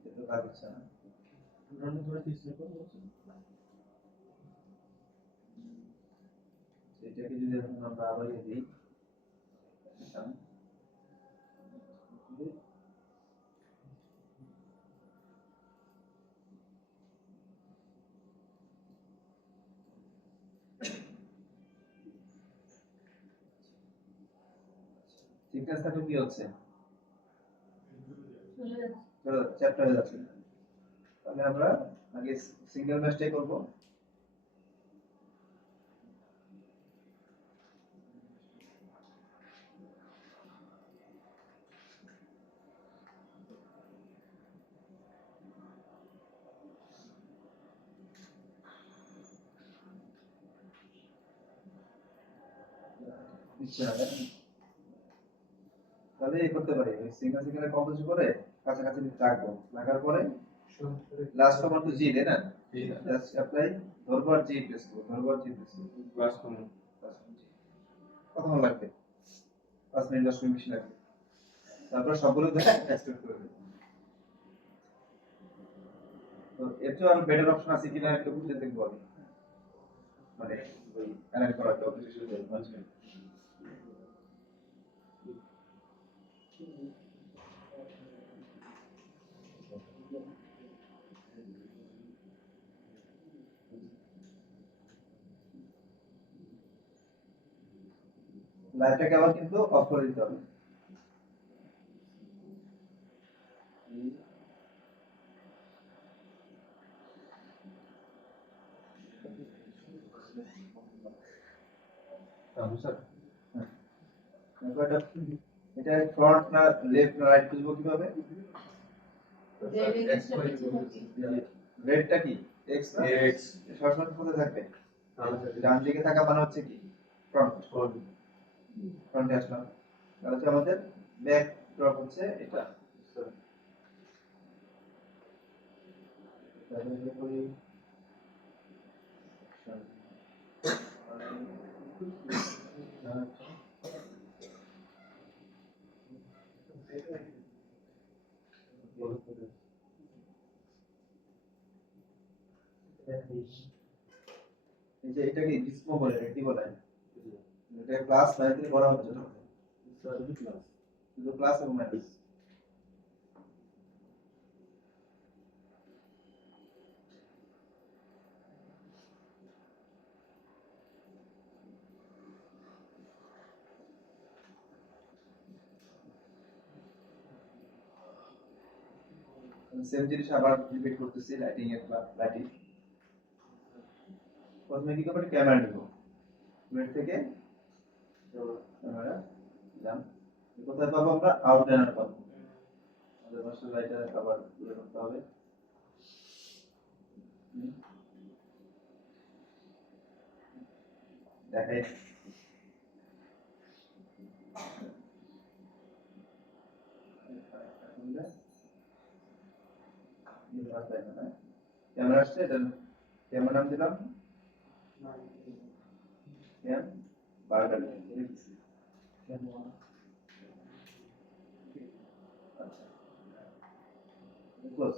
এটা তো কাজ হচ্ছে না। এটাকে যদি এখন আমরা আবার দিই, থিকনেস থাকলে কি হচ্ছে, চ্যাপ্টার হয়ে যাচ্ছে। তাহলে আমরা আগে সিঙ্গেল ম্যাচটাই করব, তাহলে এই করতে পারি ওই সিঙ্গেল সিঙ্গেল কম্পোজ করে কাছাকাছি রাখবো, রাখার পরে লাস্ট কমান্ড তো জি তাই না, জাস্ট অ্যাপ্লাই ধরবার জি প্রেস করব, ধরবার জি প্রেস করব, লাস্ট কমেন্ট কতক্ষণ লাগবে 5 মিনিট 10 মিনিট বেশি লাগবে, তারপর সবগুলো ধরে এক্সট্রাক্ট করে দেব। তো এর চেয়ে আর বেটার অপশন আছে কিনা একটু বুঝতে দেখবো আমি, মানে ওই অ্যালাইন করার জন্য লাইটটাকে আবার কিন্তু অফ করে দিতে হবে। এটা ফ্রন্ট না লেফট না রাইট বুঝবো কিভাবে, রেডটা কি এক্স না X সবসময় কোথায় থাকবে তাহলে সেটা ডান দিকে থাকা মানে হচ্ছে কি ফ্রন্ট ফ্রন্টে আসলাম তাহলে হচ্ছে আমাদের ব্যাক ড্রপ হচ্ছে এটা তাহলে এটা করি এই যে এটাকে ডিসমো বলে এটা কি বলে এটা ক্লাস মাইনাস করা হচ্ছে না শুধু প্লাস এবং মাইনাস সেম জিনিস আবার রিপিট করতেছি লাইটিং এর লাইটিং প্রথমে কি করব ক্যামেরা নিব মিড থেকে ক্যামেরা দিলাম কোথায় পাবো আমরা আউটলাইনার পাবো আমাদের মাস্টার লাইটার আবার তুলে করতে হবে দেখাই ক্যামেরা আসছে এটা ক্যামেরা নাম দিলাম ক্যাম বারবার লিখছি আচ্ছা ক্লোজ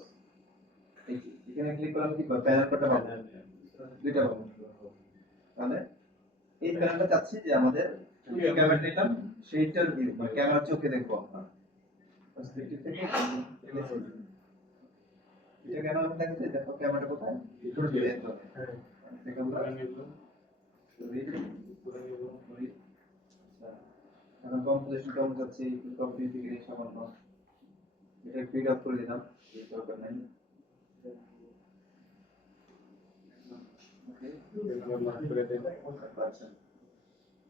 এখানে ক্লিক করলাম কি প্যানেল কটা পাবো দুইটা পাবো তাহলে এই প্যানেলটা চাচ্ছি যে আমাদের ক্যামেরা নিলাম সেইটার ভিউ মানে ক্যামেরা চোখে দেখবো আমরা পার্সপেক্টিভ থেকে এটা কেন আমি দেখাচ্ছি দেখো ক্যামেরাটা কোথায় ভিতরে চলে যেতে হবে দেখো এখন কম্পোজিশন কেমন যাচ্ছে একটু কম্পিউটার থেকে সামান্য এটা স্পিড আপ করে দিলাম এই দরকার নাই আচ্ছা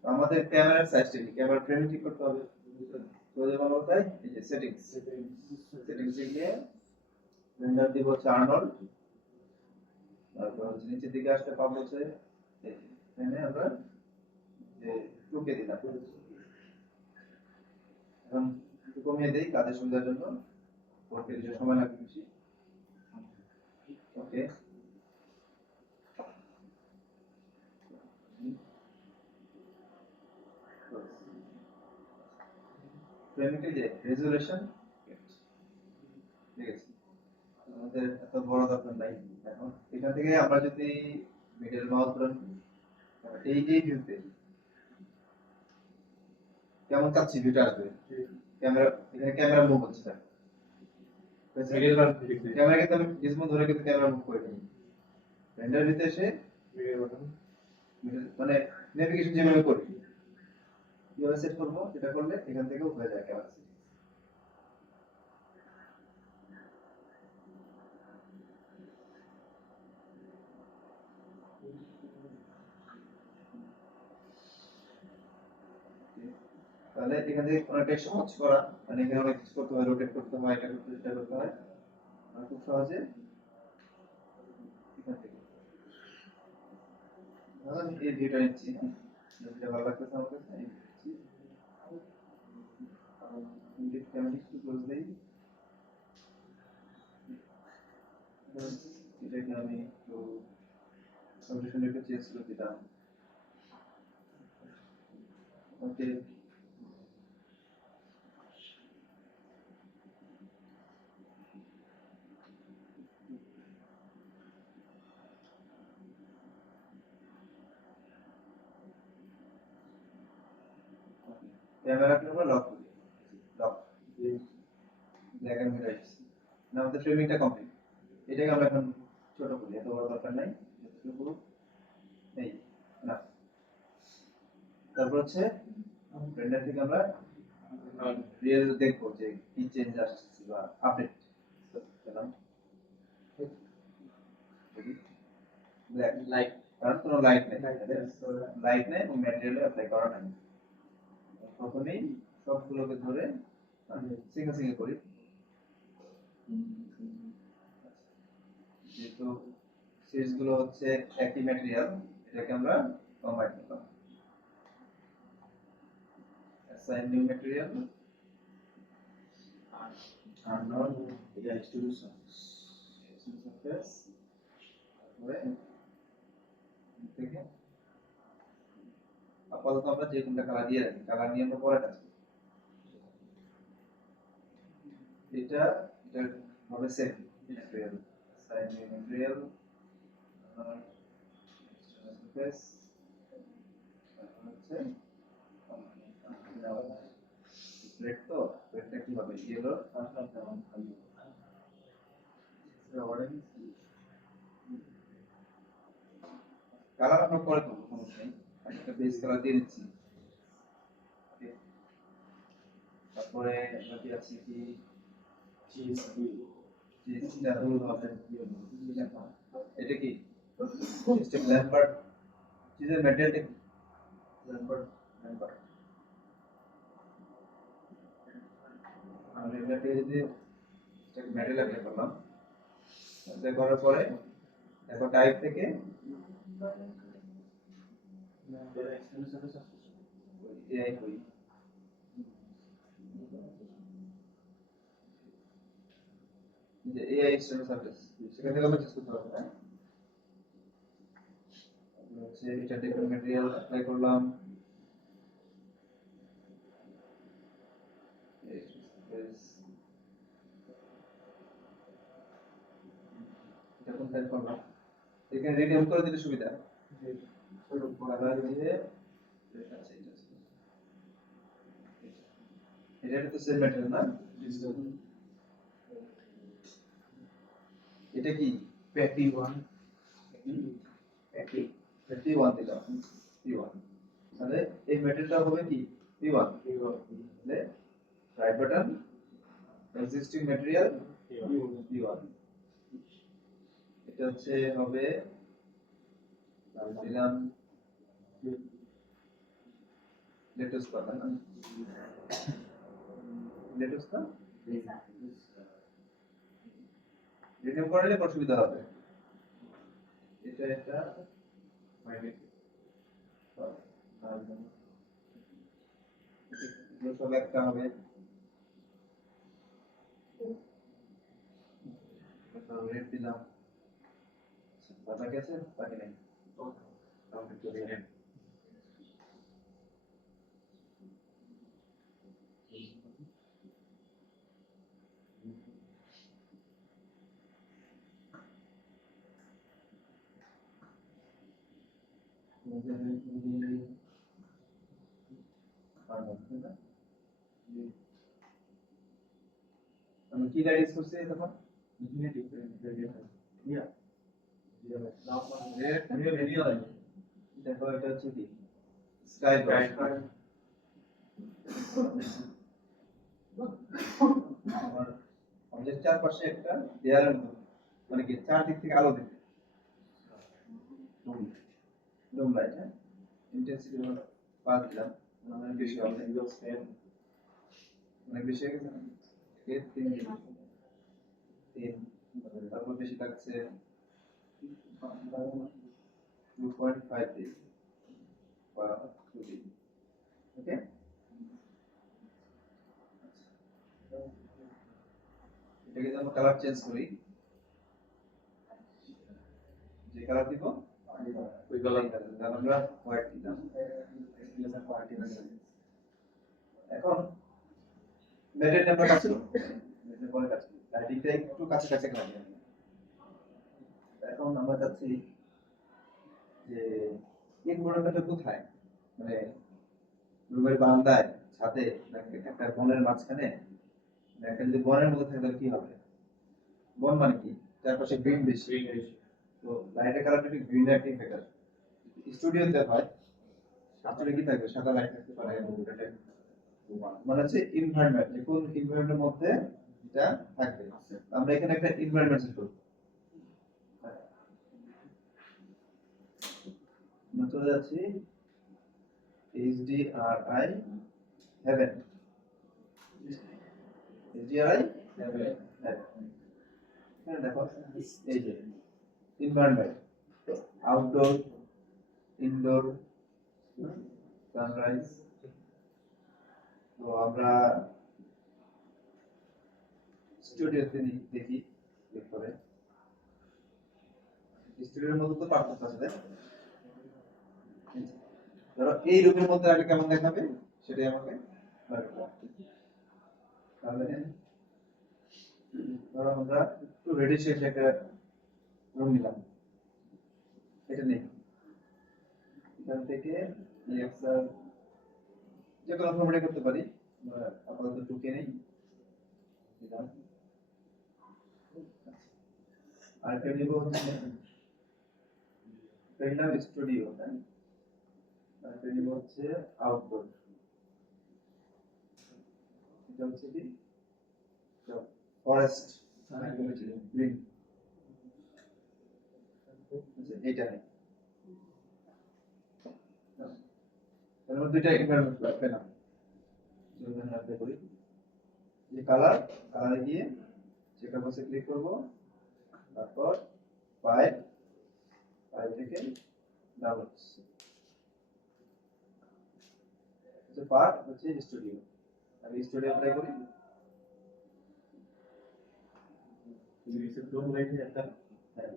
আমাদের ক্যামেরার সাইজটা কি ক্যামেরা ফ্রেম ঠিক করতে হবে তো যেমন কোথায় এই যে সেটিংস সেটিংসে গিয়ে রেন্ডার দিব হচ্ছে আর্নল্ড তারপর হচ্ছে নিচের দিকে আসতে পাবো হচ্ছে এখানে আমরা যে টুকে দিলাম এখন একটু কমিয়ে দেই কাজের সুবিধার জন্য করতে কিছু সময় লাগবে বেশি ওকে ফ্রেমিংটা যে রেজোলিউশন ঠিক আছে আমাদের এত বড় দরকার নাই এখন এখান থেকে আমরা যদি মিডল মাউস বাটন এই যে ভিউতে কেমন চাচ্ছি ভিউটা আসবে ক্যামেরা এখানে ক্যামেরা মুভ হচ্ছে স্যার ক্যামেরা কিন্তু আমি ডিসমো ধরে কিন্তু ক্যামেরা মুভ করে দিই রেন্ডার ভিতরে এসে মানে নেভিগেশন যেভাবে করি কিভাবে সেট করবো সেটা করলে এখান থেকেও হয়ে যায় ক্যামেরা তাহলে এখান থেকে অনেকটাই সহজ করা মানে এখানে অনেক কিছু করতে হয় রোটেট করতে হয় এটা করতে সেটা করতে হয় আর খুব সহজে এখান থেকে ধরো আমি এই ভিউটা নিচ্ছি যেটা ভালো লাগতেছে আমার কাছে এই নিচ্ছি ক্যামেরা একটু ক্লোজ দেই এটাকে আমি একটু সলিউশন একটু চেঞ্জ করে দিলাম ওকে ক্যামেরাকে আমরা লক করি লক ব্ল্যাক এন্ড হোয়াইট না আমাদের ফ্রেমিংটা কমপ্লিট এটাকে আমরা এখন ছোট করি এত বড় দরকার নাই যতটুকু এই না তারপর হচ্ছে রেন্ডার থেকে আমরা রিয়েল দেখবো যে কি চেঞ্জ আসছে বা আপডেট পেলাম ব্ল্যাক লাইট কারণ কোনো লাইট নেই লাইট নেই এবং ম্যাটেরিয়ালে অ্যাপ্লাই করা নাই প্রথমেই সবগুলোকে ধরে সিঙ্গেল সিঙ্গেল করি যেহেতু সিরিজ গুলো হচ্ছে একই ম্যাটেরিয়াল, এটাকে আমরা কম্বাইন করলাম। Assign new material are not এটা ডিস্ট্রিবিউশন সারফেস, তারপরে থেকে আপাতত আমরা যে কোনটা কালার দিয়ে রাখি, কালার নিয়ে আমরা পরে কাজ করি। এটা এটা হবে same material, assign new material surface, তারপর হচ্ছে রেড, তো রেডটা কি হবে ইয়েলো, কালার আমরা পরে করবো, সমস্যা নেই, একটা বেস কালার দিয়ে দিচ্ছি। Okay, তারপরে বাকি আছে কি জিএসটা হলুদ হবে, এটা কি সিস্টেম ল্যাম্বার্ট, চিজের ম্যাটেরিয়ালটা কি ল্যাম্বার্ট। আমরা এটাকে যদি ম্যাটেরিয়াল অ্যাপ্লাই করলাম, অ্যাপ্লাই করার পরে দেখো টাইপ থেকে এআই করি, যে এআই এক্সটার্নাল সার্ভিস, সেখান থেকে আমরা চেক করতে পারবো। হচ্ছে এটা ডিফারেন্ট ম্যাটেরিয়াল অ্যাপ্লাই করলাম, এটা কোন টাইপ করলাম, এখানে রিনেম করে দিলে সুবিধা, কালার দিয়ে এটা তো সেম ম্যাটেরিয়াল না, এটা কি প্যাটি 1, প্যাটি 1 দিলাম P1, তাহলে এই ম্যাটেরিয়ালটা হবে কি P1, তাহলে right button existing material P1, এটা হচ্ছে হবে দিলাম লেটেস্ট পাতা না, লেটেস্ট না রিনেম করলে পর সুবিধা হবে। এটা এটা সব একটা হবে, রেড দিলাম, বাকি আছে বাকি নেই, আমি কি গাইড করছি তখন দেখো এটা হচ্ছে কি স্কাই আমার অবজেক্ট চারপাশে একটা দেয়ালের মতো, মানে কি চারদিক থেকে আলো দিবে, ডোম লাইট, হ্যাঁ ইন্টেন্সিটি 5 দিলাম, অনেক বেশি হবে, অনেক বেশি হয়ে গেছে না, এর 3 দিলাম, 3, তারপর বেশি লাগছে 2.5 দিই বা 2 দিই, ওকে। এটাকে যদি আমরা কালার চেঞ্জ করি, যে কালার দিব ওই কালার, তাহলে আমরা হোয়াইট দিলাম। এখন ম্যাটেরিয়াল আমরা কাছে ম্যাটেরিয়াল পরে কাছে লাইটিংটা একটু কাছে কাছে রাখি। এখন আমরা চাচ্ছি যে ইনভারনমেন্টটা কোথায়, মানে রুমের বারান্দায়, ছাদে, নাকি একটা বনের মাঝখানে, একটা যদি বনের মধ্যে থাকে তাহলে কি হবে, বন মানে কি চারপাশে গ্রিন বেশি, তো লাইটের কালারটা একটু গ্রিন লাইটিং বেটার। স্টুডিওতে হয় আসলে কি থাকবে, সাদা লাইট থাকতে পারে, মানে হচ্ছে এনভায়রনমেন্ট, যে কোন এনভায়রনমেন্টের মধ্যে এটা থাকবে। আমরা এখানে একটা এনভায়রনমেন্ট সেট করব, আমরা চলে যাচ্ছি HDRI হেভেন, HDRI হেভেন, হ্যাঁ দেখো এই যে এনভায়রনমেন্ট, আউটডোর, ইনডোর, সানরাইজ। তো আমরা স্টুডিওতে দেখি ক্লিক করে। স্টুডিওর মধ্যে তো পার্থক্য আছে, তাই না? ধরো এই রুমের মধ্যে আগে কেমন দেখাবে সেটাই আমাকে বার করতে হবে। তাহলে ধরো আমরা একটু রেডি শেড একটা রুম নিলাম, এটা নেই, এখান থেকে EXR যে কোনো ফরম্যাটে করতে পারি, আমরা আপাতত টুকে নেই দিলাম। আর একটা নিব হচ্ছে পেইন্টার স্টুডিও, তাই না? আর একটা নিব হচ্ছে আউটডোর, এটা হচ্ছে কি ফরেস্ট গ্রিন, এইটা নেই। তার মধ্যে দুইটা এনভায়রনমেন্ট পেলাম। যদি আমরা অ্যাপ্লাই করি, যে কালারে গিয়ে চেকআপ বক্সে ক্লিক করব, তারপর ফাইল থেকে ডাউনলোডস, হচ্ছে পার্ট হচ্ছে স্টুডিও। আমি স্টুডিও অ্যাপ্লাই করি, ডোম লাইটে একটা হ্যাঁ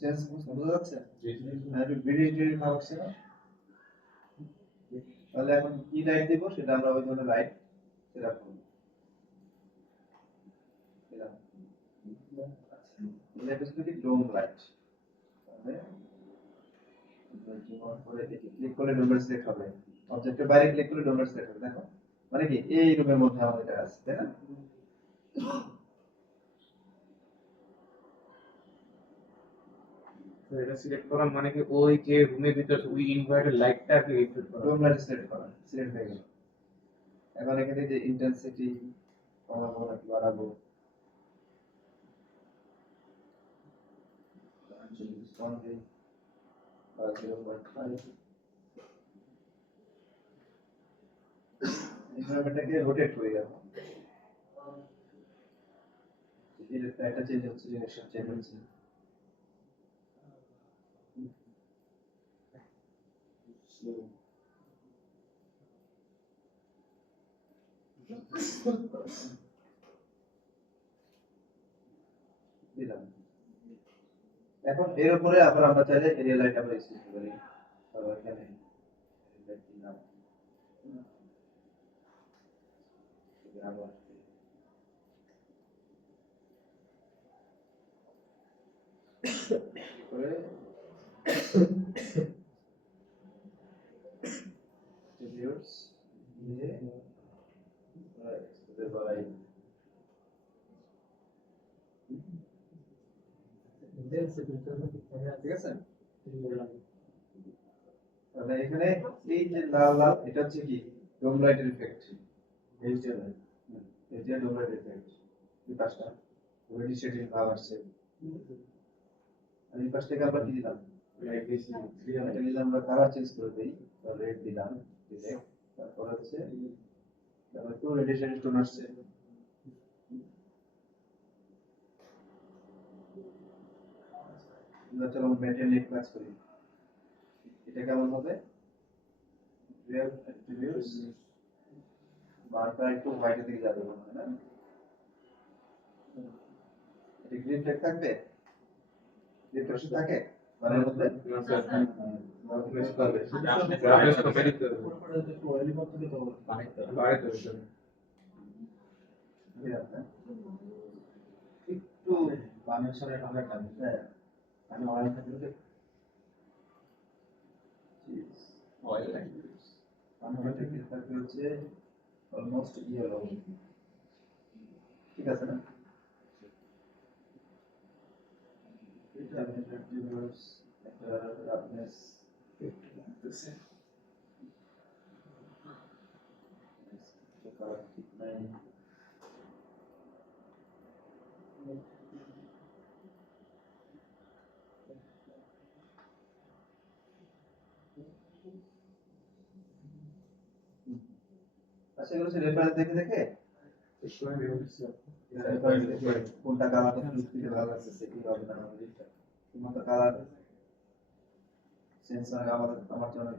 চেঞ্জ বোঝা যাচ্ছে? হ্যাঁ, একটু ভিডিও ভাব হচ্ছে না? তাহলে এখন কি লাইট দিব সেটা আমরা ওই ধরনের লাইট সেট করব। এটা হচ্ছে কি ডোম লাইট। তাহলে করে দেখি, ক্লিক করলে ডোমের সিলেক্ট হবে, অবজেক্টের বাইরে ক্লিক করলে ডোমের সিলেক্ট হবে। দেখো মানে কি এই রুমের মধ্যে আমাদের এটা আছে, তাই না? তো এটা সিলেক্ট করা মানে কি ওই যে রুমের ভিতর ওই ইনভার্টার লাইটটাকে রিফ্লেক্ট করা? ডোম লাইট সিলেক্ট করা, সিলেক্ট হয়ে গেল। এখন এখানে যে ইন্টেন্সিটি কমাবো নাকি বাড়াবো, এনভায়রনমেন্টটাকে রোটেট করে দেবো, একটা চেঞ্জ হচ্ছে, ডিরেকশন চেঞ্জ হচ্ছে। দিলাম। এখন এর উপরে আবার আমরা চাইলে এরিয়া লাইট আবার ইউজ করতে পারি। তাহলে এখানে লাইট দিলাম, আবার করে স্টুডিওস দিয়ে এক্সপোজে বাড়াই। ঠিক আছে? তাহলে এখানে এই যে লাল লাল এটা হচ্ছে কি ডোম লাইটের ইফেক্ট, ডিজিটাল লাইট, এই যে ডোম লাইটের ইফেক্ট। এই পাশটা রেডি শেডিং ভাব আসছে, আর এই পাশ থেকে আমরা কি দিলাম, লাইট দিছি, এটা দিলাম, আমরা কালার চেঞ্জ করে দেই, তো রেড দিলাম, দিলে তারপর হচ্ছে তারপর একটু রেডি শেডিং টোন আসছে। আমরা চলো ম্যাটেরিয়াল নিয়ে কাজ করি, এটা কেমন হবে? রিয়েল অ্যাট্রিবিউটস, বারটা একটু হোয়াইটের দিকে যাবে মনে হয় না? এটা গ্রিন ফ্ল্যাগ থাকবে, রিফ্রেশ থাকে বারের মধ্যে। না স্যার, মিস করবে। রাফনেস রাফনেস কমেডি তো একটু অয়েলি করতে তো বাড়াইতে হবে স্যার। একটু বামের সরে ঢাকা টানবে, হ্যাঁ আমি অয়েল থাকলে অয়েল আমরা থেকে থাকবে হচ্ছে অলমোস্ট ইয়েলো, ঠিক আছে না? এটা অ্যাট্রিবিউটস একটা রাফনেস দিতেছে। কালার ঠিক নাই, আচ্ছা এগুলো হচ্ছে রেফারেন্স দেখে দেখে reference দেখে কোনটা কালার দিতে ভালো লাগছে সেটি হবে না আমাদের তোমার কালার সেন্সর আমার জন্য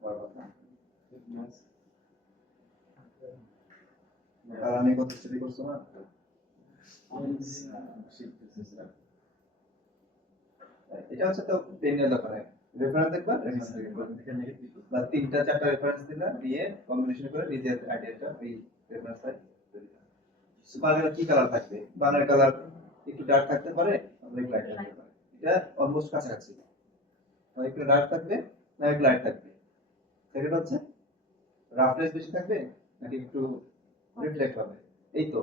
ভালো কথা কালার নিয়ে কত স্টাডি করছো না এটা হচ্ছে তো পেনের ব্যাপারে রেফারেন্স দেখবা বা তিনটা চারটা রেফারেন্স দিলা দিয়ে কম্বিনেশন করে নিজের আইডিয়াটা ওই রেফারেন্সটা সুপারের কি কালার থাকবে বানার কালার একটু ডার্ক থাকতে পারে অনেক লাইট থাকতে পারে এটা অলমোস্ট কাছাকাছি হয় একটু ডার্ক থাকবে না একটু লাইট থাকবে সেকেন্ড হচ্ছে রাফনেস বেশি থাকবে নাকি একটু রিফ্লেক্ট হবে এই তো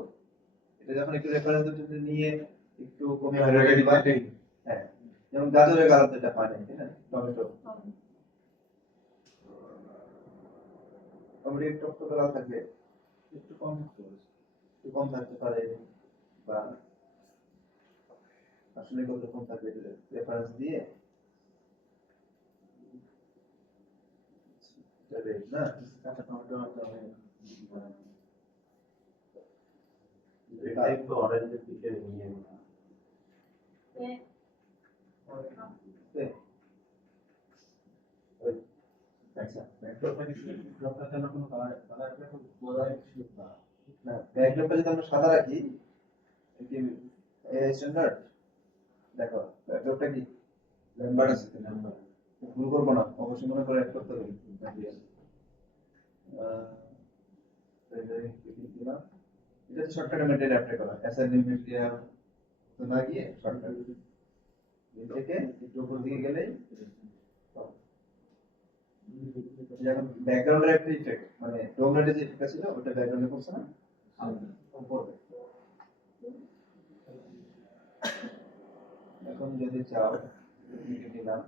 এটা যখন একটু রেফারেন্স দুটো নিয়ে একটু কমিয়ে দিবা হ্যাঁ যেমন গাজরের কালার তো এটা পায় না তাই না টমেটো টমেটো একটু কালার থাকবে একটু কম থাকতে পারে বা আসলে কত কম থাকবে রেফারেন্স দিয়ে না কাঁচা টমেটো এটা একটু অরেঞ্জের দিকে নিয়ে আচ্ছা না ব্যাকগ্রাউন্ডটা যদি আমরা সাদা রাখি কি স্ট্যান্ডার্ড দেখো ব্যাকগ্রাউন্ডটা কি নাম্বার আছে নাম্বার ভুল করবো না অবশ্যই মনে করে অ্যাড করতে হবে এটা তো শর্টকাটে মেটেরিয়াল অ্যাপ্লাই করা অ্যাসাইনমেন্ট মেটেরিয়াল তো না গিয়ে শর্টকাট থেকে একটু উপর দিকে গেলেই যখন ব্যাকগ্রাউন্ডের একটা ইফেক্ট মানে ডোমরেটে যে ইফেক্ট ছিল ওটা ব্যাকগ্রাউন্ডে পড়ছে না পড়বে এখন যদি চাও নিলাম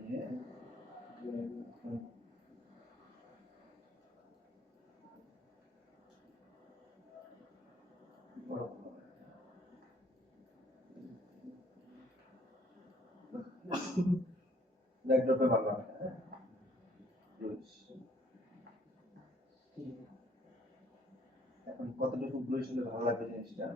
নিয়ে ব্যাকড্রপে ভালো হয় হ্যাঁ এখন কতটুকু ব্লুইশ হলে ভালো লাগবে জিনিসটা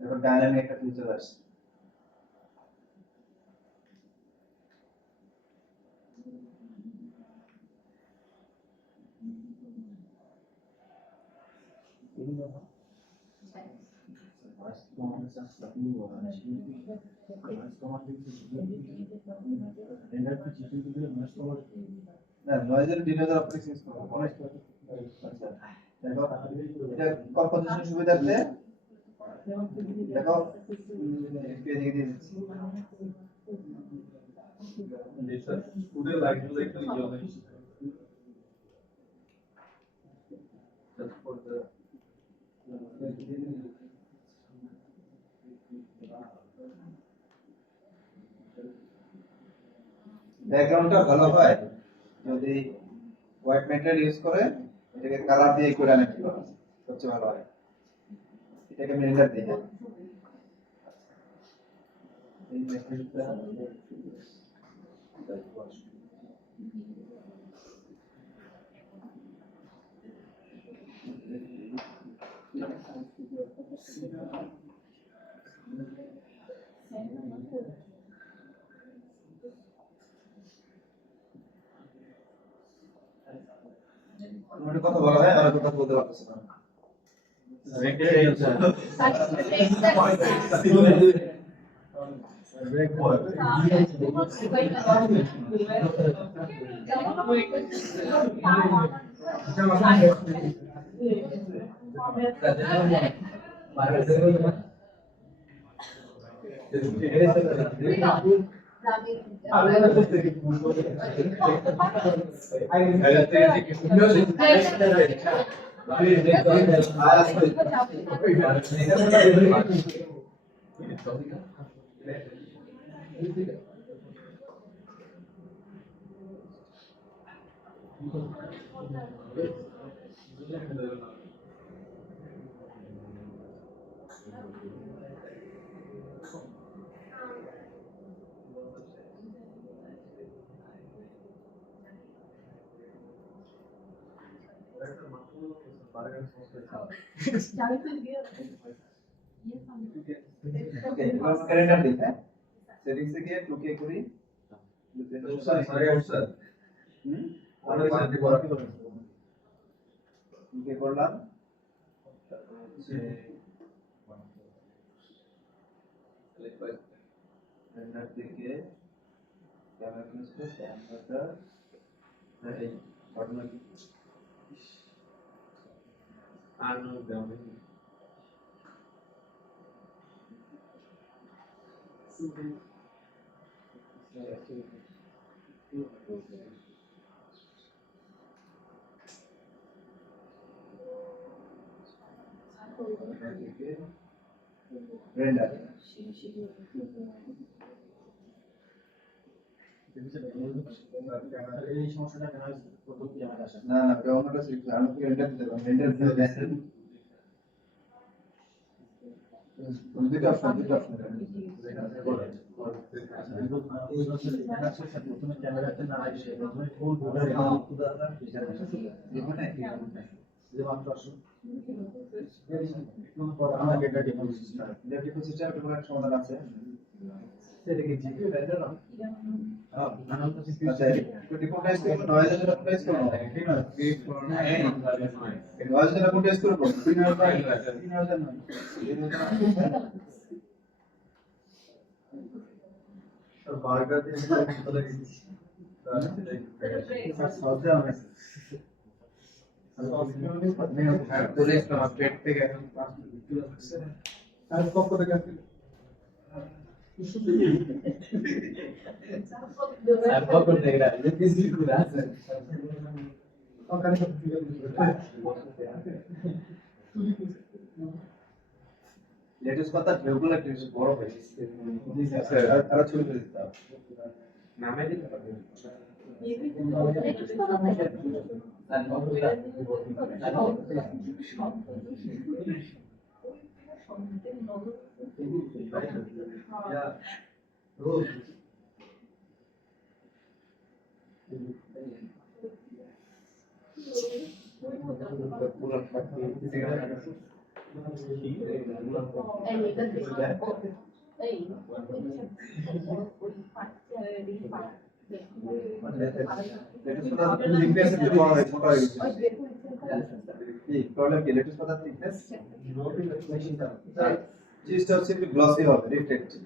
এখন ডাইনামিক একটা ফিচার আসছে না নয়েজের ডিনাজার আপনি ইউজ করুন আচ্ছা দেখো এটা কম্পোজিশন সুবিধার্থে দেখো একটু এদিকে দিয়ে দিচ্ছি ব্যাকগ্রাউন্ডটা ভালো হয় যদি হোয়াইট ম্যাটেরিয়াল ইউজ করে এটাকে কালার দিয়ে করে আনে সবচেয়ে ভালো হয় এটাকে মেনটেন দিয়ে এই ম্যাটেরিয়ালটা তোমার কথা বলা হয় আর কথা বলতে পারতেছ না ওকে এবার ক্যালেন্ডার দিই হ্যাঁ সেটিংসে গিয়ে 2K করি হুম আমরা 2K করলাম ক্যালেন্ডার থেকে ক্যামেরা খুঁজতে ক্যামেরাটা এই ঘটনা কি রেন্ডার এই সমস্যাটা কেন হয়েছে? প্রথম ক্যামেরা আসে না না ক্যামেরাটা সিলেক্ট আমি কি রেন্ডার দিতে পারবো রেন্ডার দিতে দেখেন দুটো অপশন প্রথমে ক্যামেরাতে না এসে প্রথমে ফুল বোর্ডের মাত্র আসুন আমাকে এটা ডিফল্ট সিস্টেম ইলেকট্রিক সিস্টেম এর কোনো একটা সমাধান আছে সেটাকে জিপি রেন্ডার না আচ্ছা একটু কোনটাইজ করব নয়েজ এর কোনটাইজ করব নয়েজ এর কোনটাইজ করব 3000 নয় বার্গার দিয়ে চলে গেছি সহজে অনেক তুলে ইসলাম পেট থেকে এখন আর কত টাকা আছে লেটেস্ট কথা ঢেউগুলো একটু বেশি বড় হয়ে গেছে আর ছবি তুলে দিতে হবে নামে দিতে পারবে লেটেস্ট কথা থিকনেস একটু বড় হয়ে ছোট হয়ে গেছে কি প্রবলেম কি লেটেস্ট কথা থিকনেস জিনিসটা হচ্ছে একটু গ্লসি হবে রিফ্লেক্টিভ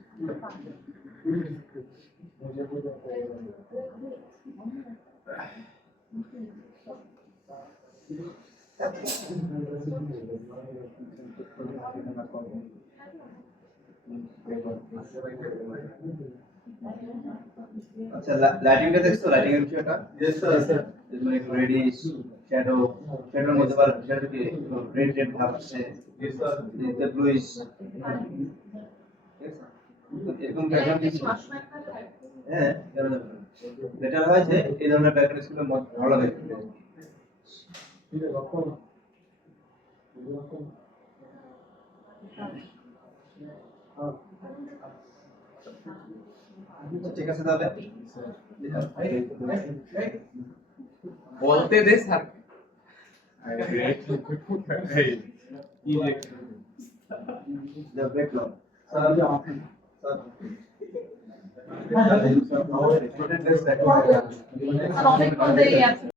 আচ্ছা লাইটিংটা দেখছো লাইটিং এর বিষয়টা यस স্যার মানে রেডিশ শ্যাডোর মধ্যে আবার শ্যাডো কি রেড রেড ভাব আসছে यस স্যার এটা ব্লুইশ এরকম ব্যাকগ্রাউন্ড কিছু হ্যাঁ বেটার হয় যে এই ধরনের ব্যাকগ্রাউন্ড স্কুলে ভালো লাগে ঠিক আছে তাহলে বলতে দে sir the background sir student is background অনেক পর্যায়ে আছে